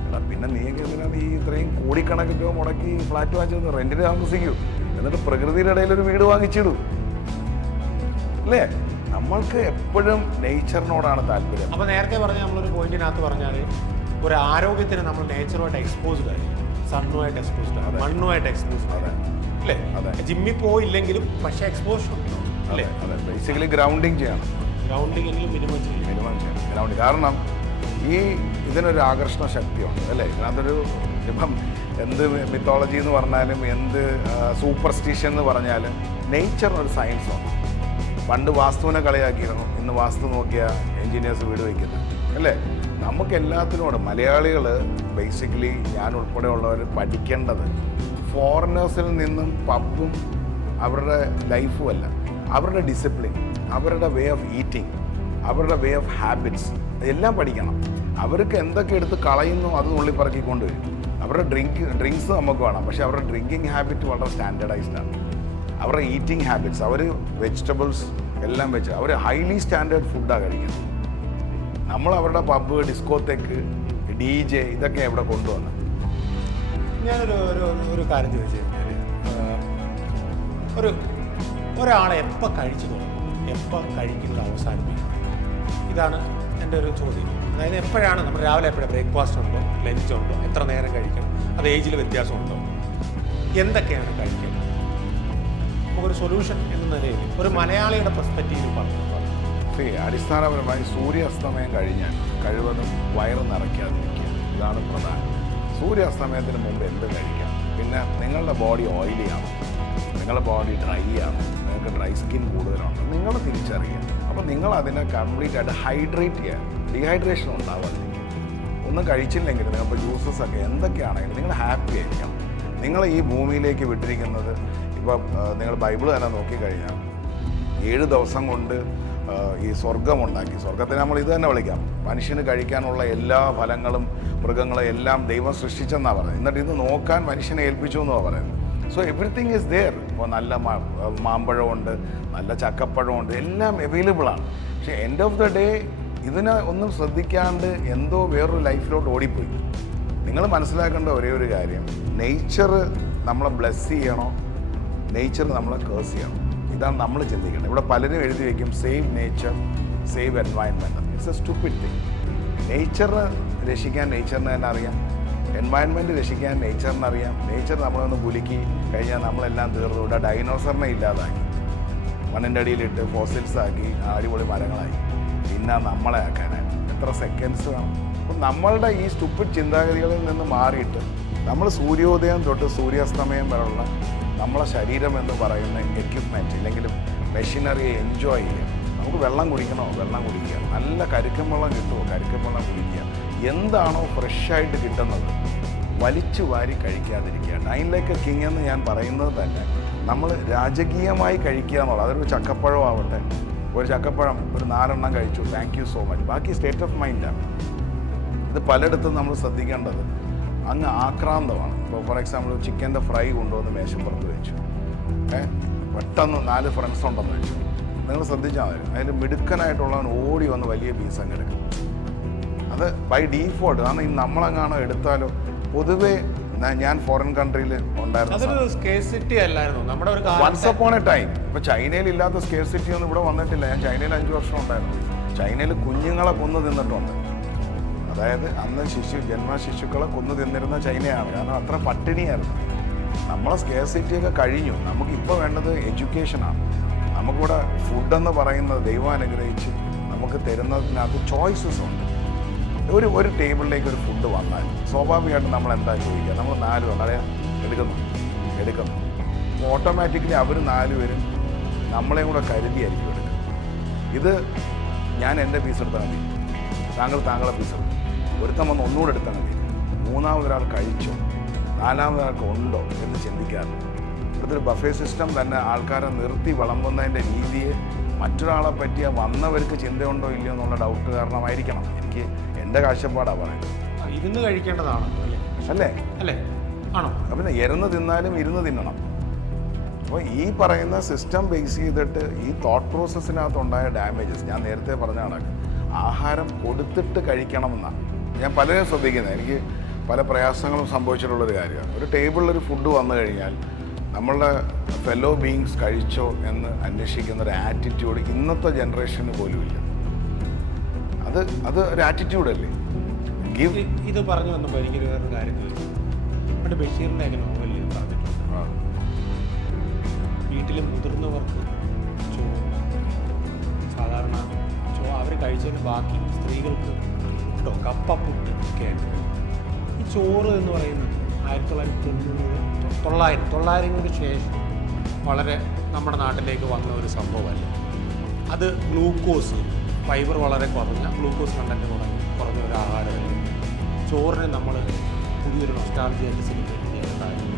എടാ പിന്നെ നീയൊക്കെ എന്തിനാണ് ഈ ഇത്രയും കോടിക്കണക്കിന് രൂപ മുടക്കി ഫ്ലാറ്റ് വാങ്ങിച്ചത്? റെൻറ്റിന് താമസിക്കൂ, എന്നിട്ട് പ്രകൃതിയുടെ ഇടയിൽ ഒരു വീട് വാങ്ങിച്ചിടൂ, അല്ലേ? നമ്മൾക്ക് എപ്പോഴും നേച്ചറിനോടാണ് താല്പര്യം. അപ്പോൾ നേരത്തെ പറഞ്ഞ നമ്മളൊരു പോയിന്റിനകത്ത് പറഞ്ഞാൽ ഒരു ആരോഗ്യത്തിന് നമ്മൾ നേച്ചറുമായിട്ട് എക്സ്പോസ്ഡ് ആയി, സണ്ണുമായിട്ട് എക്സ്പോസ്ഡ് ആണ്, മണ്ണുമായിട്ട് എക്സ്പോസ്ഡ് ആണ്, അല്ലേ? അതെ. ജിമ്മിൽ പോയില്ലെങ്കിലും പക്ഷേ എക്സ്പോഷർ അല്ലേ? അതെ, ബേസിക്കലി ഗ്രൗണ്ടിങ് ചെയ്യണം. ഗ്രൗണ്ടിങ് എങ്കിലും മിനിമം ചെയ്യണം. ഗ്രൗണ്ടിങ്. കാരണം ഇതിനൊരു ആകർഷണ ശക്തിയുണ്ട്, അല്ലേ? ഇതിനകത്തൊരു ഇപ്പം എന്ത് മിത്തോളജി എന്ന് പറഞ്ഞാലും എന്ത് സൂപ്പർസ്റ്റിഷൻ എന്ന് പറഞ്ഞാലും നേച്ചറിനൊരു സയൻസുണ്ട്. പണ്ട് വാസ്തുവിനെ കളിയാക്കിയിരുന്നു, ഇന്ന് വാസ്തു നോക്കിയ എൻജിനീയേഴ്സ് വീട് വയ്ക്കുന്നത്, അല്ലേ? നമുക്ക് എല്ലാത്തിനോട് മലയാളികൾ ബേസിക്കലി ഞാൻ ഉൾപ്പെടെ ഉള്ളവർ പഠിക്കേണ്ടത് ഫോറിനേഴ്സിൽ നിന്നും പബ്ബും അവരുടെ ലൈഫും അല്ല, അവരുടെ ഡിസിപ്ലിൻ, അവരുടെ വേ ഓഫ് ഈറ്റിംഗ്, അവരുടെ വേ ഓഫ് ഹാബിറ്റ്സ് എല്ലാം പഠിക്കണം. അവർക്ക് എന്തൊക്കെ എടുത്ത് കളയുന്നു അത് നുള്ളിപ്പറക്കി കൊണ്ടുവരും. അവരുടെ ഡ്രിങ്ക്സ് നമുക്ക് വേണം, പക്ഷേ അവരുടെ ഡ്രിങ്കിങ് ഹാബിറ്റ് വളരെ സ്റ്റാൻഡേർഡൈസ്ഡ് ആണ്. അവരുടെ ഈറ്റിംഗ് ഹാബിറ്റ്സ്, അവർ വെജിറ്റബിൾസ് എല്ലാം വെച്ച് അവർ ഹൈലി സ്റ്റാൻഡേർഡ് ഫുഡാണ് കഴിക്കുന്നത്. നമ്മൾ അവരുടെ പബ്ബ്, ഡിസ്കോത്തേക്ക്, DJ ഇതൊക്കെ എവിടെ കൊണ്ടുവന്നത്? ഞാനൊരു കാര്യം ചോദിച്ചു കഴിഞ്ഞാൽ, ഒരാളെ എപ്പോൾ കഴിച്ചു തുടങ്ങും, എപ്പോൾ കഴിക്കുന്നത് അവസാനിപ്പിക്കും? ഇതാണ് എൻ്റെ ഒരു ചോദ്യം. അതായത് എപ്പോഴാണ് നമ്മൾ രാവിലെ എപ്പോഴാണ് ബ്രേക്ക്ഫാസ്റ്റ് ഉണ്ടോ, ലഞ്ച് ഉണ്ടോ, എത്ര നേരം കഴിക്കണം, അത് ഏജിൽ വ്യത്യാസമുണ്ടോ, എന്തൊക്കെയാണ് കഴിക്കുന്നത്? നമുക്കൊരു സൊല്യൂഷൻ എന്ന നിലയിൽ ഒരു മലയാളിയുടെ പെർസ്പെക്റ്റീവിൽ പറഞ്ഞു. അടിസ്ഥാനപരമായി സൂര്യാസ്തമയം കഴിഞ്ഞാൽ കഴിവതും വയറ് നിറയ്ക്കാതിരിക്കുക, ഇതാണ് പ്രധാനം. സൂര്യാസ്തമയത്തിന് മുമ്പ് എന്ത് കഴിക്കാം? പിന്നെ നിങ്ങളുടെ ബോഡി ഓയിലി ആണോ, നിങ്ങളുടെ ബോഡി ഡ്രൈ ആണോ, നിങ്ങൾക്ക് ഡ്രൈ സ്കിൻ കൂടുതലാണോ, നിങ്ങൾ തിരിച്ചറിയുക. അപ്പോൾ നിങ്ങൾ അതിനെ കംപ്ലീറ്റ് ആയിട്ട് ഹൈഡ്രേറ്റ് ചെയ്യുക, ഡീഹൈഡ്രേഷൻ ഉണ്ടാവാതിരിക്കുക. ഒന്നും കഴിച്ചില്ലെങ്കിൽ നിങ്ങളിപ്പോൾ ജ്യൂസസ് ഒക്കെ എന്തൊക്കെയാണെങ്കിലും നിങ്ങൾ ഹാപ്പി ആയിരിക്കണം. നിങ്ങൾ ഈ ഭൂമിയിലേക്ക് വിട്ടിരിക്കുന്നത്, ഇപ്പം നിങ്ങൾ ബൈബിൾ തന്നെ നോക്കിക്കഴിഞ്ഞാൽ 7 ദിവസം കൊണ്ട് ഈ സ്വർഗമുണ്ടാക്കി. സ്വർഗത്തിനെ നമ്മൾ ഇത് തന്നെ വിളിക്കാം, മനുഷ്യന് കഴിക്കാനുള്ള എല്ലാ ഫലങ്ങളും മൃഗങ്ങളെ എല്ലാം ദൈവം സൃഷ്ടിച്ചെന്നാണ് പറയുന്നത്. എന്നിട്ട് ഇത് നോക്കാൻ മനുഷ്യനെ ഏൽപ്പിച്ചു എന്നാണ് പറയുന്നത്. So everything is there. ഇപ്പോൾ നല്ല മാമ്പഴമുണ്ട്, നല്ല ചക്കപ്പഴമുണ്ട്, എല്ലാം അവൈലബിളാണ്. പക്ഷേ എൻഡ് ഓഫ് ദ ഡേ ഇതിനെ ഒന്നും ശ്രദ്ധിക്കാണ്ട് എന്തോ വേറൊരു ലൈഫിലോട്ട് ഓടിപ്പോയി. നിങ്ങൾ മനസ്സിലാക്കേണ്ട ഒരേ ഒരു കാര്യം, നേച്ചർ നമ്മളെ ബ്ലെസ് ചെയ്യണോ, നേച്ചർ നമ്മളെ കേഴ്സ് ചെയ്യണം, ഇതാണ് നമ്മൾ ചിന്തിക്കേണ്ടത്. ഇവിടെ പലരും എഴുതി വയ്ക്കും save nature, save environment. It's a stupid thing. നേച്ചറിനെ രക്ഷിക്കാൻ നേച്ചറിന് തന്നെ അറിയാം, എൻവയൺമെൻറ്റ് രക്ഷിക്കാൻ നേച്ചറിന് അറിയാം. നേച്ചർ നമ്മളൊന്ന് കുലുക്കി കഴിഞ്ഞാൽ നമ്മളെല്ലാം തീർന്നു. ഇവിടെ ഡൈനോസറിനെ ഇല്ലാതാക്കി, മണ്ണിൻ്റെ അടിയിലിട്ട് ഫോസിൽസ് ആക്കി, അടിപൊളി മരങ്ങളായി. പിന്നെ നമ്മളെ ആക്കാനായിട്ട് എത്ര സെക്കൻഡ്സ് വേണം? അപ്പം നമ്മളുടെ ഈ സ്റ്റുപ്പിഡ് ചിന്താഗതികളിൽ നിന്ന് മാറിയിട്ട് നമ്മൾ സൂര്യോദയം തൊട്ട് സൂര്യാസ്തമയം വരെയുള്ള നമ്മളെ ശരീരം എന്ന് പറയുന്ന എക്യുപ്മെൻറ്റ് ഇല്ലെങ്കിലും മെഷീനറിയെ എൻജോയ് ചെയ്യുക. നമുക്ക് വെള്ളം കുടിക്കണോ, വെള്ളം കുടിക്കുക. നല്ല കരുക്കം വെള്ളം കിട്ടുമോ, കരുക്കം വെള്ളം കുടിക്കുക. എന്താണോ ഫ്രഷായിട്ട് കിട്ടുന്നത് വലിച്ചു വാരി കഴിക്കാതിരിക്കുക. ഡൈൻ ലൈക്ക് എ കിങ് എന്ന് ഞാൻ പറയുന്നത് തന്നെ നമ്മൾ രാജകീയമായി കഴിക്കുക എന്നുള്ളത്. അതൊരു ചക്കപ്പഴം ആവട്ടെ, ഒരു ചക്കപ്പഴം ഒരു 4 എണ്ണം കഴിച്ചു, താങ്ക് യു സോ മച്ച്. ബാക്കി സ്റ്റേറ്റ് ഓഫ് മൈൻഡാണ്. ഇത് പലയിടത്തും നമ്മൾ ശ്രദ്ധിക്കേണ്ടത് അങ്ങ് ആക്രാന്തമാണ്. ഇപ്പോൾ ഫോർ എക്സാമ്പിൾ ചിക്കൻ്റെ ഫ്രൈ കൊണ്ടുവന്ന് മേശപ്പുറത്ത് വെച്ചു, പെട്ടെന്ന് 4 ഫ്രണ്ട്സ് ഉണ്ടെന്ന് വെച്ചു. നിങ്ങൾ ശ്രദ്ധിച്ചാൽ മതി, അതിൽ മിടുക്കനായിട്ടുള്ളവൻ ഓടി വന്ന് വലിയ പീസ് അങ്ങ് എടുക്കും. അത് ബൈ ഡീഫോൾട്ട്. കാരണം ഈ നമ്മളെങ്ങാണോ എടുത്താലോ, പൊതുവേ ഞാൻ ഫോറിൻ കൺട്രിയിൽ ഉണ്ടായിരുന്നു, സ്കേഴ്സിറ്റി അല്ലായിരുന്നു നമ്മുടെ ഒരു വൺസ് അപ്പോൺ എ ടൈം. ഇപ്പോൾ ചൈനയിൽ ഇല്ലാത്ത സ്കേഴ്സിറ്റി ഒന്നും ഇവിടെ വന്നിട്ടില്ല. ഞാൻ ചൈനയിൽ 5 വർഷം ഉണ്ടായിരുന്നു. ചൈനയിൽ കുഞ്ഞുങ്ങളെ കൊന്നു തിന്നിട്ടുണ്ട്. അതായത് അന്ന് ജന്മശിശുക്കളെ കൊന്നു തിന്നിരുന്ന ചൈനയാണ്. കാരണം അത്ര പട്ടിണിയായിരുന്നു. നമ്മളെ സ്കേഴ്സിറ്റിയൊക്കെ കഴിഞ്ഞു. നമുക്കിപ്പോൾ വേണ്ടത് എഡ്യൂക്കേഷനാണ്. നമുക്കിവിടെ ഫുഡെന്ന് പറയുന്നത് ദൈവം അനുഗ്രഹിച്ച് നമുക്ക് തരുന്നതിനകത്ത് ചോയ്സസ് ഉണ്ട്. ഒരു ടേബിളിലേക്ക് ഒരു ഫുഡ് വന്നാൽ സ്വാഭാവികമായിട്ടും നമ്മൾ എന്താ ചോദിക്കുക? നമ്മൾ 4 വളരെ എടുക്കുന്നു. ഓട്ടോമാറ്റിക്കലി അവർ 4 പേരും നമ്മളെയും കൂടെ കരുതിയായിരിക്കും എടുക്കുക. ഇത് ഞാൻ എൻ്റെ പീസ് എടുത്താൽ മതി, താങ്കളെ പീസ് എടുക്കും. ഒരുത്തം വന്ന് ഒന്നുകൂടെ എടുത്താൽ മതി. മൂന്നാമതൊരാൾ കഴിച്ചോ, നാലാമതൊരാൾക്ക് ഉണ്ടോ എന്ന് ചിന്തിക്കാറുണ്ട്. ഇവിടുത്തെ ഒരു ബഫേ സിസ്റ്റം തന്നെ ആൾക്കാരെ നിർത്തി വിളമ്പുന്നതിൻ്റെ രീതിയെ മറ്റൊരാളെ പറ്റിയ വന്നവർക്ക് ചിന്തയുണ്ടോ ഇല്ലയോ എന്നുള്ള ഡൗട്ട് കാരണമായിരിക്കണം. എനിക്ക് എൻ്റെ കാഴ്ചപ്പാടാണ് പറയുന്നത്. ഇരുന്ന് കഴിക്കേണ്ടതാണ് അല്ലേ? ആണോ? പിന്നെ ഇരുന്ന് തിന്നാലും ഇരുന്ന് തിന്നണം. അപ്പോൾ ഈ പറയുന്ന സിസ്റ്റം ബേസ് ചെയ്തിട്ട് ഈ തോട്ട് പ്രോസസ്സിനകത്തുണ്ടായ ഡാമേജസ് ഞാൻ നേരത്തെ പറഞ്ഞ കണക്ക് ആഹാരം കൊടുത്തിട്ട് കഴിക്കണമെന്നാണ് ഞാൻ പലരും ശ്രദ്ധിക്കുന്നത്. എനിക്ക് പല പ്രയാസങ്ങളും സംഭവിച്ചിട്ടുള്ളൊരു കാര്യമാണ്. ഒരു ടേബിളിലൊരു ഫുഡ് വന്നു കഴിഞ്ഞാൽ നമ്മളുടെ ഫെല്ലോ ബീയിങ്സ് കഴിച്ചോ എന്ന് അന്വേഷിക്കുന്ന ഒരു ആറ്റിറ്റ്യൂഡ് ഇന്നത്തെ ജനറേഷന് പോലും ഇല്ല. അത് ഒരു ആറ്റിറ്റ്യൂഡല്ലേ? ഇത് പറഞ്ഞു വന്നപ്പോൾ എനിക്കൊരു വേറൊരു കാര്യം ചോദിച്ചു. പണ്ട് ബഷീറിൻ്റെ ഒക്കെ നോവലിൽ പറഞ്ഞിട്ടുണ്ട്, വീട്ടിൽ മുതിർന്നവർക്ക് ചോറ് സാധാരണ അവർ കഴിച്ചതിന് ബാക്കി സ്ത്രീകൾക്ക് പുട്ടോ കപ്പപ്പുട്ട് ഒക്കെ ആയിരുന്നു. ഈ ചോറ് എന്ന് പറയുന്നത് 1990 ശേഷം വളരെ നമ്മുടെ നാട്ടിലേക്ക് വന്ന ഒരു സംഭവമല്ല. അത് ഗ്ലൂക്കോസ് ഫൈബർ വളരെ കുറഞ്ഞ, ഗ്ലൂക്കോസ് കണ്ടൻറ്റ് കുറഞ്ഞ ഒരു ആഹാരമല്ലേ. ചോറിനെ നമ്മൾ പുതിയൊരു നൊസ്റ്റാൾജിയായിട്ട് സെലിബ്രേറ്റ് ചെയ്യേണ്ടതായിരുന്നു.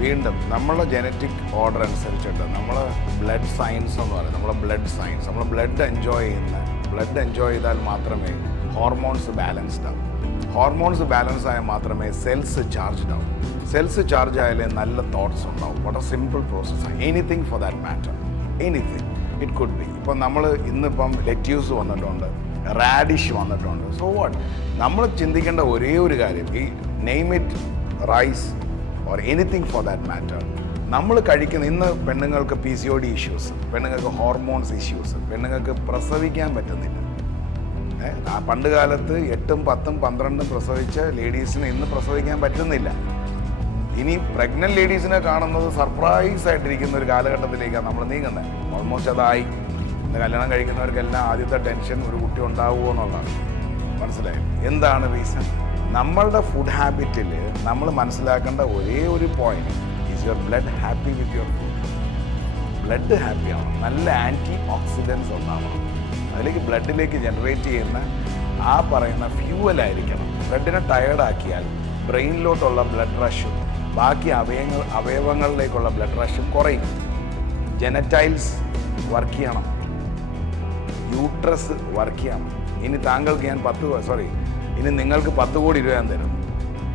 വീണ്ടും നമ്മളെ ജനറ്റിക് ഓർഡർ അനുസരിച്ചിട്ട് നമ്മളെ ബ്ലഡ് സയൻസ് എന്ന് പറയും. നമ്മളെ ബ്ലഡ് സയൻസ്, നമ്മൾ ബ്ലഡ് എൻജോയ് ചെയ്താൽ മാത്രമേ ഹോർമോൺസ് ബാലൻസ്ഡ് ആവും. ഹോർമോൺസ് ബാലൻസ് ആയാൽ മാത്രമേ സെൽസ് ചാർജ്ഡ് ആവും. സെൽസ് ചാർജ് ആയാലേ നല്ല തോട്ട്സ് ഉണ്ടാവും. വളരെ സിമ്പിൾ പ്രോസസ്സാണ്. Anything for that matter, anything it could be. ഇപ്പം നമ്മൾ ഇന്നിപ്പം ലെറ്റ്യൂസ് വന്നിട്ടുണ്ട്, റാഡിഷ് വന്നിട്ടുണ്ട്. So what? നമ്മൾ ചിന്തിക്കേണ്ട ഒരേ ഒരു കാര്യം, ഈ name it rice or anything for that matter, നമ്മൾ കഴിക്കുന്ന ഇന്ന് പെണ്ണുങ്ങൾക്ക് PCOD ഇഷ്യൂസ്, പെണ്ണുങ്ങൾക്ക് ഹോർമോൺസ് ഇഷ്യൂസ്, പെണ്ണുങ്ങൾക്ക് പ്രസവിക്കാൻ പറ്റുന്നില്ല. പണ്ട് കാലത്ത് 8, 10, 12 പ്രസവിച്ച ലേഡീസിന് ഇന്ന് പ്രസവിക്കാൻ പറ്റുന്നില്ല. ഇനി പ്രഗ്നന്റ് ലേഡീസിനെ കാണുന്നത് സർപ്രൈസ് ആയിട്ടിരിക്കുന്ന ഒരു കാലഘട്ടത്തിലേക്കാണ് നമ്മൾ നീങ്ങുന്നത്. ഓൾമോസ്റ്റ് അതായി. ഇന്ന് കല്യാണം കഴിക്കുന്നവർക്കെല്ലാം ആദ്യത്തെ ടെൻഷൻ ഒരു കുട്ടി ഉണ്ടാവുമോ എന്നുള്ളതാണ്. മനസ്സിലായി? എന്താണ് റീസൺ? നമ്മളുടെ ഫുഡ് ഹാബിറ്റിൽ നമ്മൾ മനസ്സിലാക്കേണ്ട ഒരേ ഒരു point, is your blood happy with your food? Blood happy ആവണം, നല്ല ആൻറ്റി ഓക്സിഡൻസ് ഉണ്ടാവണം. അതിലേക്ക് ബ്ലഡിലേക്ക് ജനറേറ്റ് ചെയ്യുന്ന ആ പറയുന്ന ഫ്യൂവലായിരിക്കണം. ബ്ലഡിനെ ടയേർഡാക്കിയാൽ ബ്രെയിനിലോട്ടുള്ള ബ്ലഡ് റഷും ബാക്കി അവയവങ്ങളിലേക്കുള്ള ബ്ലഡ് റഷും കുറയും. ജെനറ്റൈൽസ് വർക്ക് ചെയ്യണം, യൂട്രസ് വർക്ക് ചെയ്യണം. ഇനി താങ്കൾക്ക് ഞാൻ ഇനി നിങ്ങൾക്ക് 10 കോടി രൂപ ഞാൻ തരും,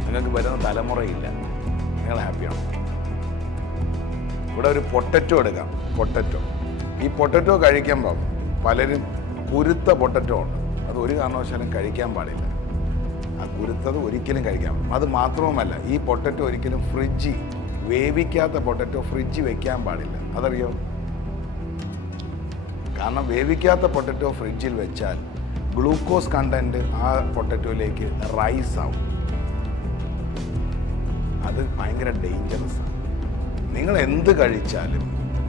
നിങ്ങൾക്ക് വരുന്ന തലമുറയില്ല, നിങ്ങൾ ഹാപ്പിയാണ്. ഇവിടെ ഒരു പൊട്ടറ്റോ എടുക്കാം. ഈ പൊട്ടറ്റോ കഴിക്കുമ്പം പലരും കുരുത്ത പൊട്ടറ്റോ ഉണ്ട്, അത് ഒരു കാരണവശാലും കഴിക്കാൻ പാടില്ല. ആ കുരുത്തത് ഒരിക്കലും കഴിക്കാൻ പാടില്ല. അത് മാത്രവുമല്ല, ഈ പൊട്ടറ്റോ ഒരിക്കലും വേവിക്കാത്ത പൊട്ടറ്റോ ഫ്രിഡ്ജ് വെക്കാൻ പാടില്ല. അതറിയോ? കാരണം വേവിക്കാത്ത പൊട്ടറ്റോ ഫ്രിഡ്ജിൽ വെച്ചാൽ ഗ്ലൂക്കോസ് കണ്ടൻറ്റ് ആ പൊട്ടറ്റോയിലേക്ക് റൈസ് ആവും. അത് ഭയങ്കര ഡേഞ്ചറസാണ്. നിങ്ങൾ എന്ത് കഴിച്ചാലും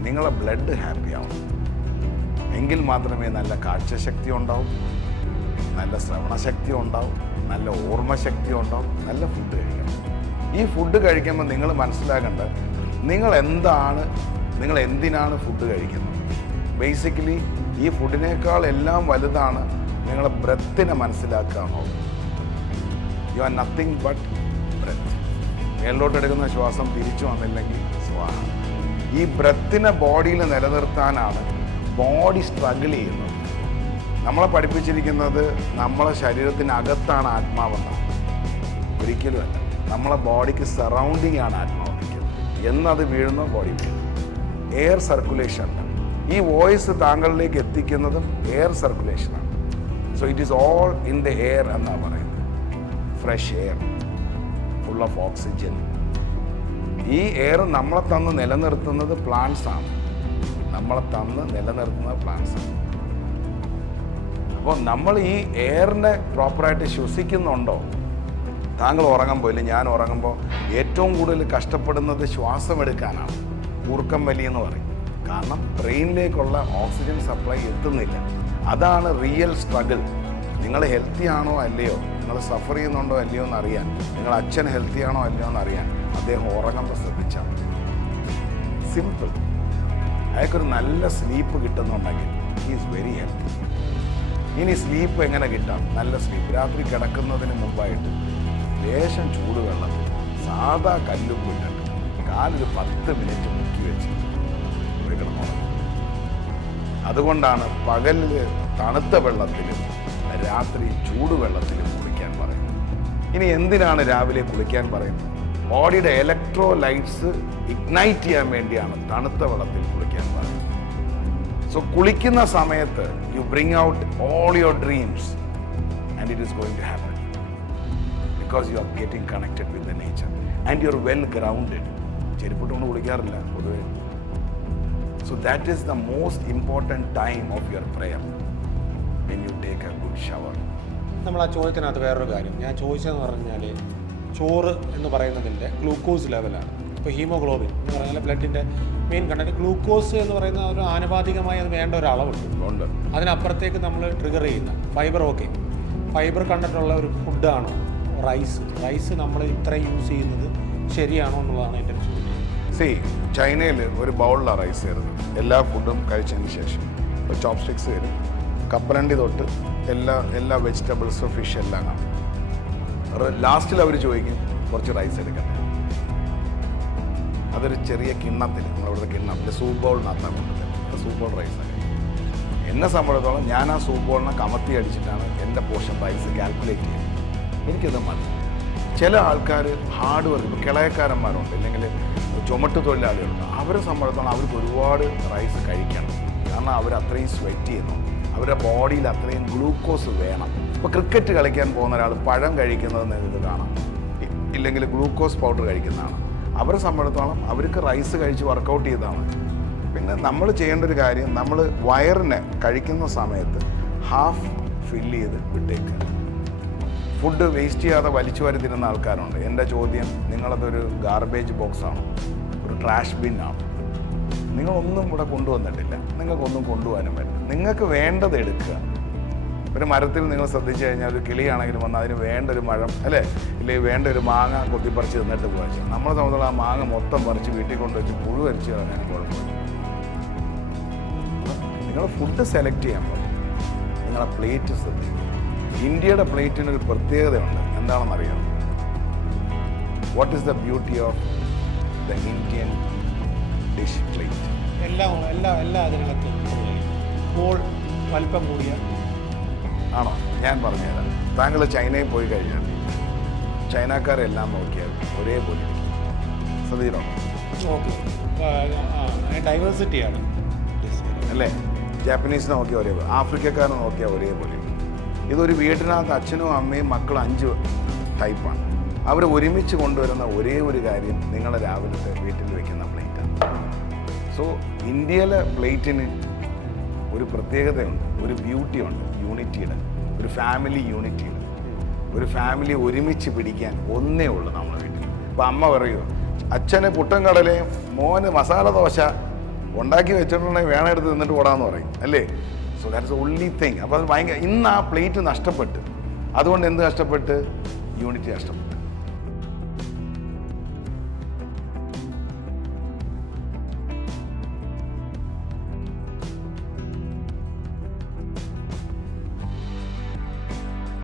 നിങ്ങളെ ബ്ലഡ് ഹാപ്പി ആവും. എങ്കിൽ മാത്രമേ നല്ല കാഴ്ചശക്തി ഉണ്ടാവും, നല്ല ശ്രവണശക്തി ഉണ്ടാവും, നല്ല ഓർമ്മശക്തി ഉണ്ടാവും. നല്ല ഫുഡ് കഴിക്കണം. ഈ ഫുഡ് കഴിക്കുമ്പോൾ നിങ്ങൾ മനസ്സിലാക്കേണ്ടത്, നിങ്ങൾ എന്തിനാണ് ഫുഡ് കഴിക്കുന്നത്. ബേസിക്കലി ഈ ഫുഡിനേക്കാൾ എല്ലാം വലുതാണ് നിങ്ങളെ ബ്രെത്തിനെ മനസ്സിലാക്കാമോ. You are nothing but breath. മേലോട്ടെടുക്കുന്ന ശ്വാസം തിരിച്ചു വന്നില്ലെങ്കിൽ സ്വാഹ. ഈ ബ്രെത്തിനെ ബോഡിയിൽ നിലനിർത്താനാണ് ബോഡി സ്ട്രഗിൾ ചെയ്യുന്നത്. നമ്മളെ പഠിപ്പിച്ചിരിക്കുന്നത് നമ്മളെ ശരീരത്തിനകത്താണ് ആത്മാവെന്നാണ്. ഒരിക്കലും അല്ല. നമ്മളെ ബോഡിക്ക് സറൗണ്ടിങ് ആണ് ആത്മാവ് നിൽക്കുന്നത്. എന്നത് വീഴുന്നോ ബോഡി വീഴുന്നു. എയർ സർക്കുലേഷൻ അല്ല. ഈ വോയിസ് താങ്കളിലേക്ക് എത്തിക്കുന്നതും എയർ സർക്കുലേഷനാണ്. So it is all in the air എന്നാണ് പറയുന്നത്. Fresh air, full of oxygen. ഈ എയർ നമ്മളെ തന്ന് നിലനിർത്തുന്നത് പ്ലാന്റ്സ് ആണ്. നമ്മളെ തന്ന് നിലനിർത്തുന്നത് പ്ലാന്റ്സ് ആണ്. അപ്പോൾ നമ്മൾ ഈ എയറിനെ പ്രോപ്പറായിട്ട് ശ്വസിക്കുന്നുണ്ടോ? താങ്കൾ ഉറങ്ങുമ്പോൾ ഇല്ല ഞാൻ ഉറങ്ങുമ്പോൾ ഏറ്റവും കൂടുതൽ കഷ്ടപ്പെടുന്നത് ശ്വാസം എടുക്കാനാണ്. കൂർക്കം വലി എന്ന് പറയും. കാരണം ബ്രെയിനിലേക്കുള്ള ഓക്സിജൻ സപ്ലൈ എത്തുന്നില്ല. അതാണ് റിയൽ സ്ട്രഗിൾ. നിങ്ങൾ ഹെൽത്തി ആണോ അല്ലയോ, നിങ്ങൾ സഫർ ചെയ്യുന്നുണ്ടോ അല്ലയോ എന്ന് അറിയാൻ, നിങ്ങൾ അച്ഛൻ ഹെൽത്തി ആണോ അല്ലയോ എന്ന് അറിയാൻ അദ്ദേഹം ഉറങ്ങുമ്പോൾ ശ്രദ്ധിച്ചാൽ മതി. സിമ്പിൾ. അയാൾക്കൊരു നല്ല സ്ലീപ്പ് കിട്ടുന്നുണ്ടെങ്കിൽ ഹി ഈസ് വെരി ഹെൽത്തി. ഇനി സ്ലീപ്പ് എങ്ങനെ കിട്ടാം? നല്ല സ്ലീപ്പ് രാത്രി കിടക്കുന്നതിന് മുമ്പായിട്ട് ലേശം ചൂടുവെള്ളത്തിൽ സാധാ കല്ലുപ്പിട്ടിട്ട് കാലൊരു 10 മിനിറ്റ് മുക്കി വെച്ച് കിടന്നുറങ്ങും. അതുകൊണ്ടാണ് പകലിൽ തണുത്ത വെള്ളത്തിലും രാത്രി ചൂടുവെള്ളത്തിലും കുളിക്കാൻ പറയുന്നത്. ഇനി എന്തിനാണ് രാവിലെ കുളിക്കാൻ പറയുന്നത്? ബോഡിയുടെ ഇലക്ട്രോലൈറ്റ്സ് ഇഗ്നൈറ്റ് ചെയ്യാൻ വേണ്ടിയാണ് തണുത്ത വെള്ളത്തിൽ കുളിക്കാൻ പറയുന്നത്. സോ കുളിക്കുന്ന സമയത്ത് you bring out all your dreams and it is going to happen because you are getting connected with the nature and you are well grounded. ചെരുപ്പിട്ടുകൊണ്ട് കുളിക്കാറില്ല പൊതുവെ. So that is the most important time of your prayer when you take a good shower. നമ്മൾ ആ ചോദ്യത്തിനകത്ത് വേറൊരു കാര്യം ഞാൻ ചോദിച്ചതെന്ന് പറഞ്ഞാൽ, ചോറ് എന്ന് പറയുന്നതിൻ്റെ ഗ്ലൂക്കോസ് ലെവലാണ്. ഇപ്പോൾ ഹീമോഗ്ലോബിൻ എന്ന് പറഞ്ഞാൽ ബ്ലഡിൻ്റെ മെയിൻ കണ്ടന്റ്. ഗ്ലൂക്കോസ് എന്ന് പറയുന്ന ഒരു ആനുപാതികമായി അത് വേണ്ട ഒരു അളവുണ്ട്. അതിനപ്പുറത്തേക്ക് നമ്മൾ ട്രിഗർ ചെയ്യുന്ന ഫൈബർ, ഓക്കെ, ഫൈബർ കണ്ടിട്ടുള്ള ഒരു ഫുഡാണോ റൈസ് നമ്മൾ ഇത്രയും യൂസ് ചെയ്യുന്നത് ശരിയാണോ എന്നുള്ളതാണ് എൻ്റെ ഒരു ചോദ്യം. ചൈനയിൽ ഒരു ബൗളിലാണ് റൈസ് തരുന്നത്. എല്ലാ ഫുഡും കഴിച്ചതിന് ശേഷം ഒരു ചോപ്സ്റ്റിക്സ് തരും. കപ്പലണ്ടി തൊട്ട് എല്ലാ വെജിറ്റബിൾസും ഫിഷ് എല്ലാം കാണും. ലാസ്റ്റിൽ അവർ ചോദിക്കും കുറച്ച് റൈസ് എടുക്കട്ടെ. അതൊരു ചെറിയ കിണ്ണത്തിൽ, നമ്മളിവിടുത്തെ കിണ്ണത്തിൽ സൂപ്പ് ബൗളിനകത്താണ് കൊണ്ടുവരുന്നത്. സൂപ്പ് ബൗൾ റൈസാണ്. എന്നെ സംബന്ധിച്ചിടത്തോളം ഞാൻ ആ സൂപ്പ് ബൗളിനെ കമത്തി അടിച്ചിട്ടാണ് എൻ്റെ പോർഷൻ റൈസ് കാൽക്കുലേറ്റ് ചെയ്യുന്നത്. എനിക്കത് മതി. ചില ആൾക്കാർ ഹാർഡ് വർക്ക്, ഇപ്പോൾ കിളയക്കാരന്മാരുണ്ട്, ഇല്ലെങ്കിൽ ചുമട്ട് തൊഴിലാളികളുണ്ട്. അവരെ സംബന്ധിച്ചിടത്തോളം അവർക്ക് ഒരുപാട് റൈസ് കഴിക്കണം. കാരണം അവർ അത്രയും സ്വെറ്റ് ചെയ്യുന്നു. അവരുടെ ബോഡിയിൽ അത്രയും ഗ്ലൂക്കോസ് വേണം. ഇപ്പോൾ ക്രിക്കറ്റ് കളിക്കാൻ പോകുന്ന ഒരാൾ പഴം കഴിക്കുന്നത് നിങ്ങൾക്ക് കാണാം, ഇല്ലെങ്കിൽ ഗ്ലൂക്കോസ് പൗഡർ കഴിക്കുന്നതാണ്. അവരെ സംബന്ധിച്ചിടത്തോളം അവർക്ക് റൈസ് കഴിച്ച് വർക്കൗട്ട് ചെയ്താണ്. പിന്നെ നമ്മൾ ചെയ്യേണ്ട ഒരു കാര്യം, നമ്മൾ വയറിനെ കഴിക്കുന്ന സമയത്ത് ഹാഫ് ഫില്ല് ചെയ്ത് വിട്ടേക്കുക. ഫുഡ് വേസ്റ്റ് ചെയ്യാതെ വലിച്ചു വാരി തിരുന്ന ആൾക്കാരുണ്ട്. എൻ്റെ ചോദ്യം, നിങ്ങളതൊരു ഗാർബേജ് ബോക്സാണോ, ഒരു ട്രാഷ് ബിന്നാണോ? നിങ്ങളൊന്നും ഇവിടെ കൊണ്ടുവന്നിട്ടില്ല, നിങ്ങൾക്കൊന്നും കൊണ്ടുപോകാനും പറ്റില്ല. നിങ്ങൾക്ക് വേണ്ടത് എടുക്കുക. ഒരു മരത്തിൽ നിങ്ങൾ ശ്രദ്ധിച്ചു കഴിഞ്ഞാൽ ഒരു കിളിയാണെങ്കിലും വന്ന് അതിന് വേണ്ട ഒരു മഴം അല്ലേ, ഇല്ലെങ്കിൽ വേണ്ട ഒരു മാങ്ങ കൊത്തിപ്പറിച്ച് തിന്നിട്ട് പോകാം. നമ്മളെ സംബന്ധിച്ചുള്ള ആ മാങ്ങ മൊത്തം പറിച്ച് വീട്ടിൽ കൊണ്ടുവച്ച് പുഴു അരിച്ച് കളഞ്ഞാൽ കുഴപ്പമില്ല. നിങ്ങൾ ഫുഡ് സെലക്ട് ചെയ്യാൻ പറ്റും. നിങ്ങളെ പ്ലേറ്റ് ശ്രദ്ധിക്കുക. ഇന്ത്യയുടെ പ്ലേറ്റിനൊരു പ്രത്യേകതയുണ്ട്. എന്താണെന്നറിയാം? What is the beauty of the Indian dish plate? എല്ലാ അതിനകത്തും ഇപ്പോൾ വലിപ്പം കൂടിയ ആണോ? ഞാൻ പറഞ്ഞുതരാം. താങ്കൾ ചൈനയിൽ പോയി കഴിഞ്ഞാൽ ചൈനക്കാരെല്ലാം നോക്കിയാൽ ഒരേപോലെ ശ്രദ്ധിക്കണോ? ഡൈവേഴ്സിറ്റിയാണ് അല്ലേ? ജാപ്പനീസിനെ നോക്കിയാൽ ഒരേപോലെ, ആഫ്രിക്കക്കാരെ നോക്കിയാൽ ഒരേപോലെ. ഇതൊരു വീട്ടിനകത്ത് അച്ഛനും അമ്മയും മക്കളും 5 ടൈപ്പാണ്. അവർ ഒരുമിച്ച് കൊണ്ടുവരുന്ന ഒരേ ഒരു കാര്യം നിങ്ങളുടെ രാവിലത്തെ വീട്ടിൽ വെക്കുന്ന പ്ലേറ്റാണ്. സോ ഇന്ത്യയിലെ പ്ലേറ്റിന് ഒരു പ്രത്യേകതയുണ്ട്, ഒരു ബ്യൂട്ടിയുണ്ട്, യൂണിറ്റിയുടെ, ഒരു ഫാമിലി യൂണിറ്റിയുടെ. ഒരു ഫാമിലി ഒരുമിച്ച് പിടിക്കാൻ ഒന്നേ ഉള്ളൂ നമ്മുടെ വീട്ടിൽ. ഇപ്പം അമ്മ പറയുമോ, അച്ഛന് പുട്ടും കടലയും മോന് മസാല ദോശ ഉണ്ടാക്കി വെച്ചിട്ടുണ്ടെങ്കിൽ വേണം എടുത്ത് നിന്നിട്ട് ഓടാന്ന് പറയും അല്ലേ? So that's only thing. അപ്പോൾ അത് ഭയങ്കര. ഇന്ന് ആ പ്ലേറ്റ് നഷ്ടപ്പെട്ട്, അതുകൊണ്ട് എന്ത് നഷ്ടപ്പെട്ട്? യൂണിറ്റി നഷ്ടപ്പെട്ടു.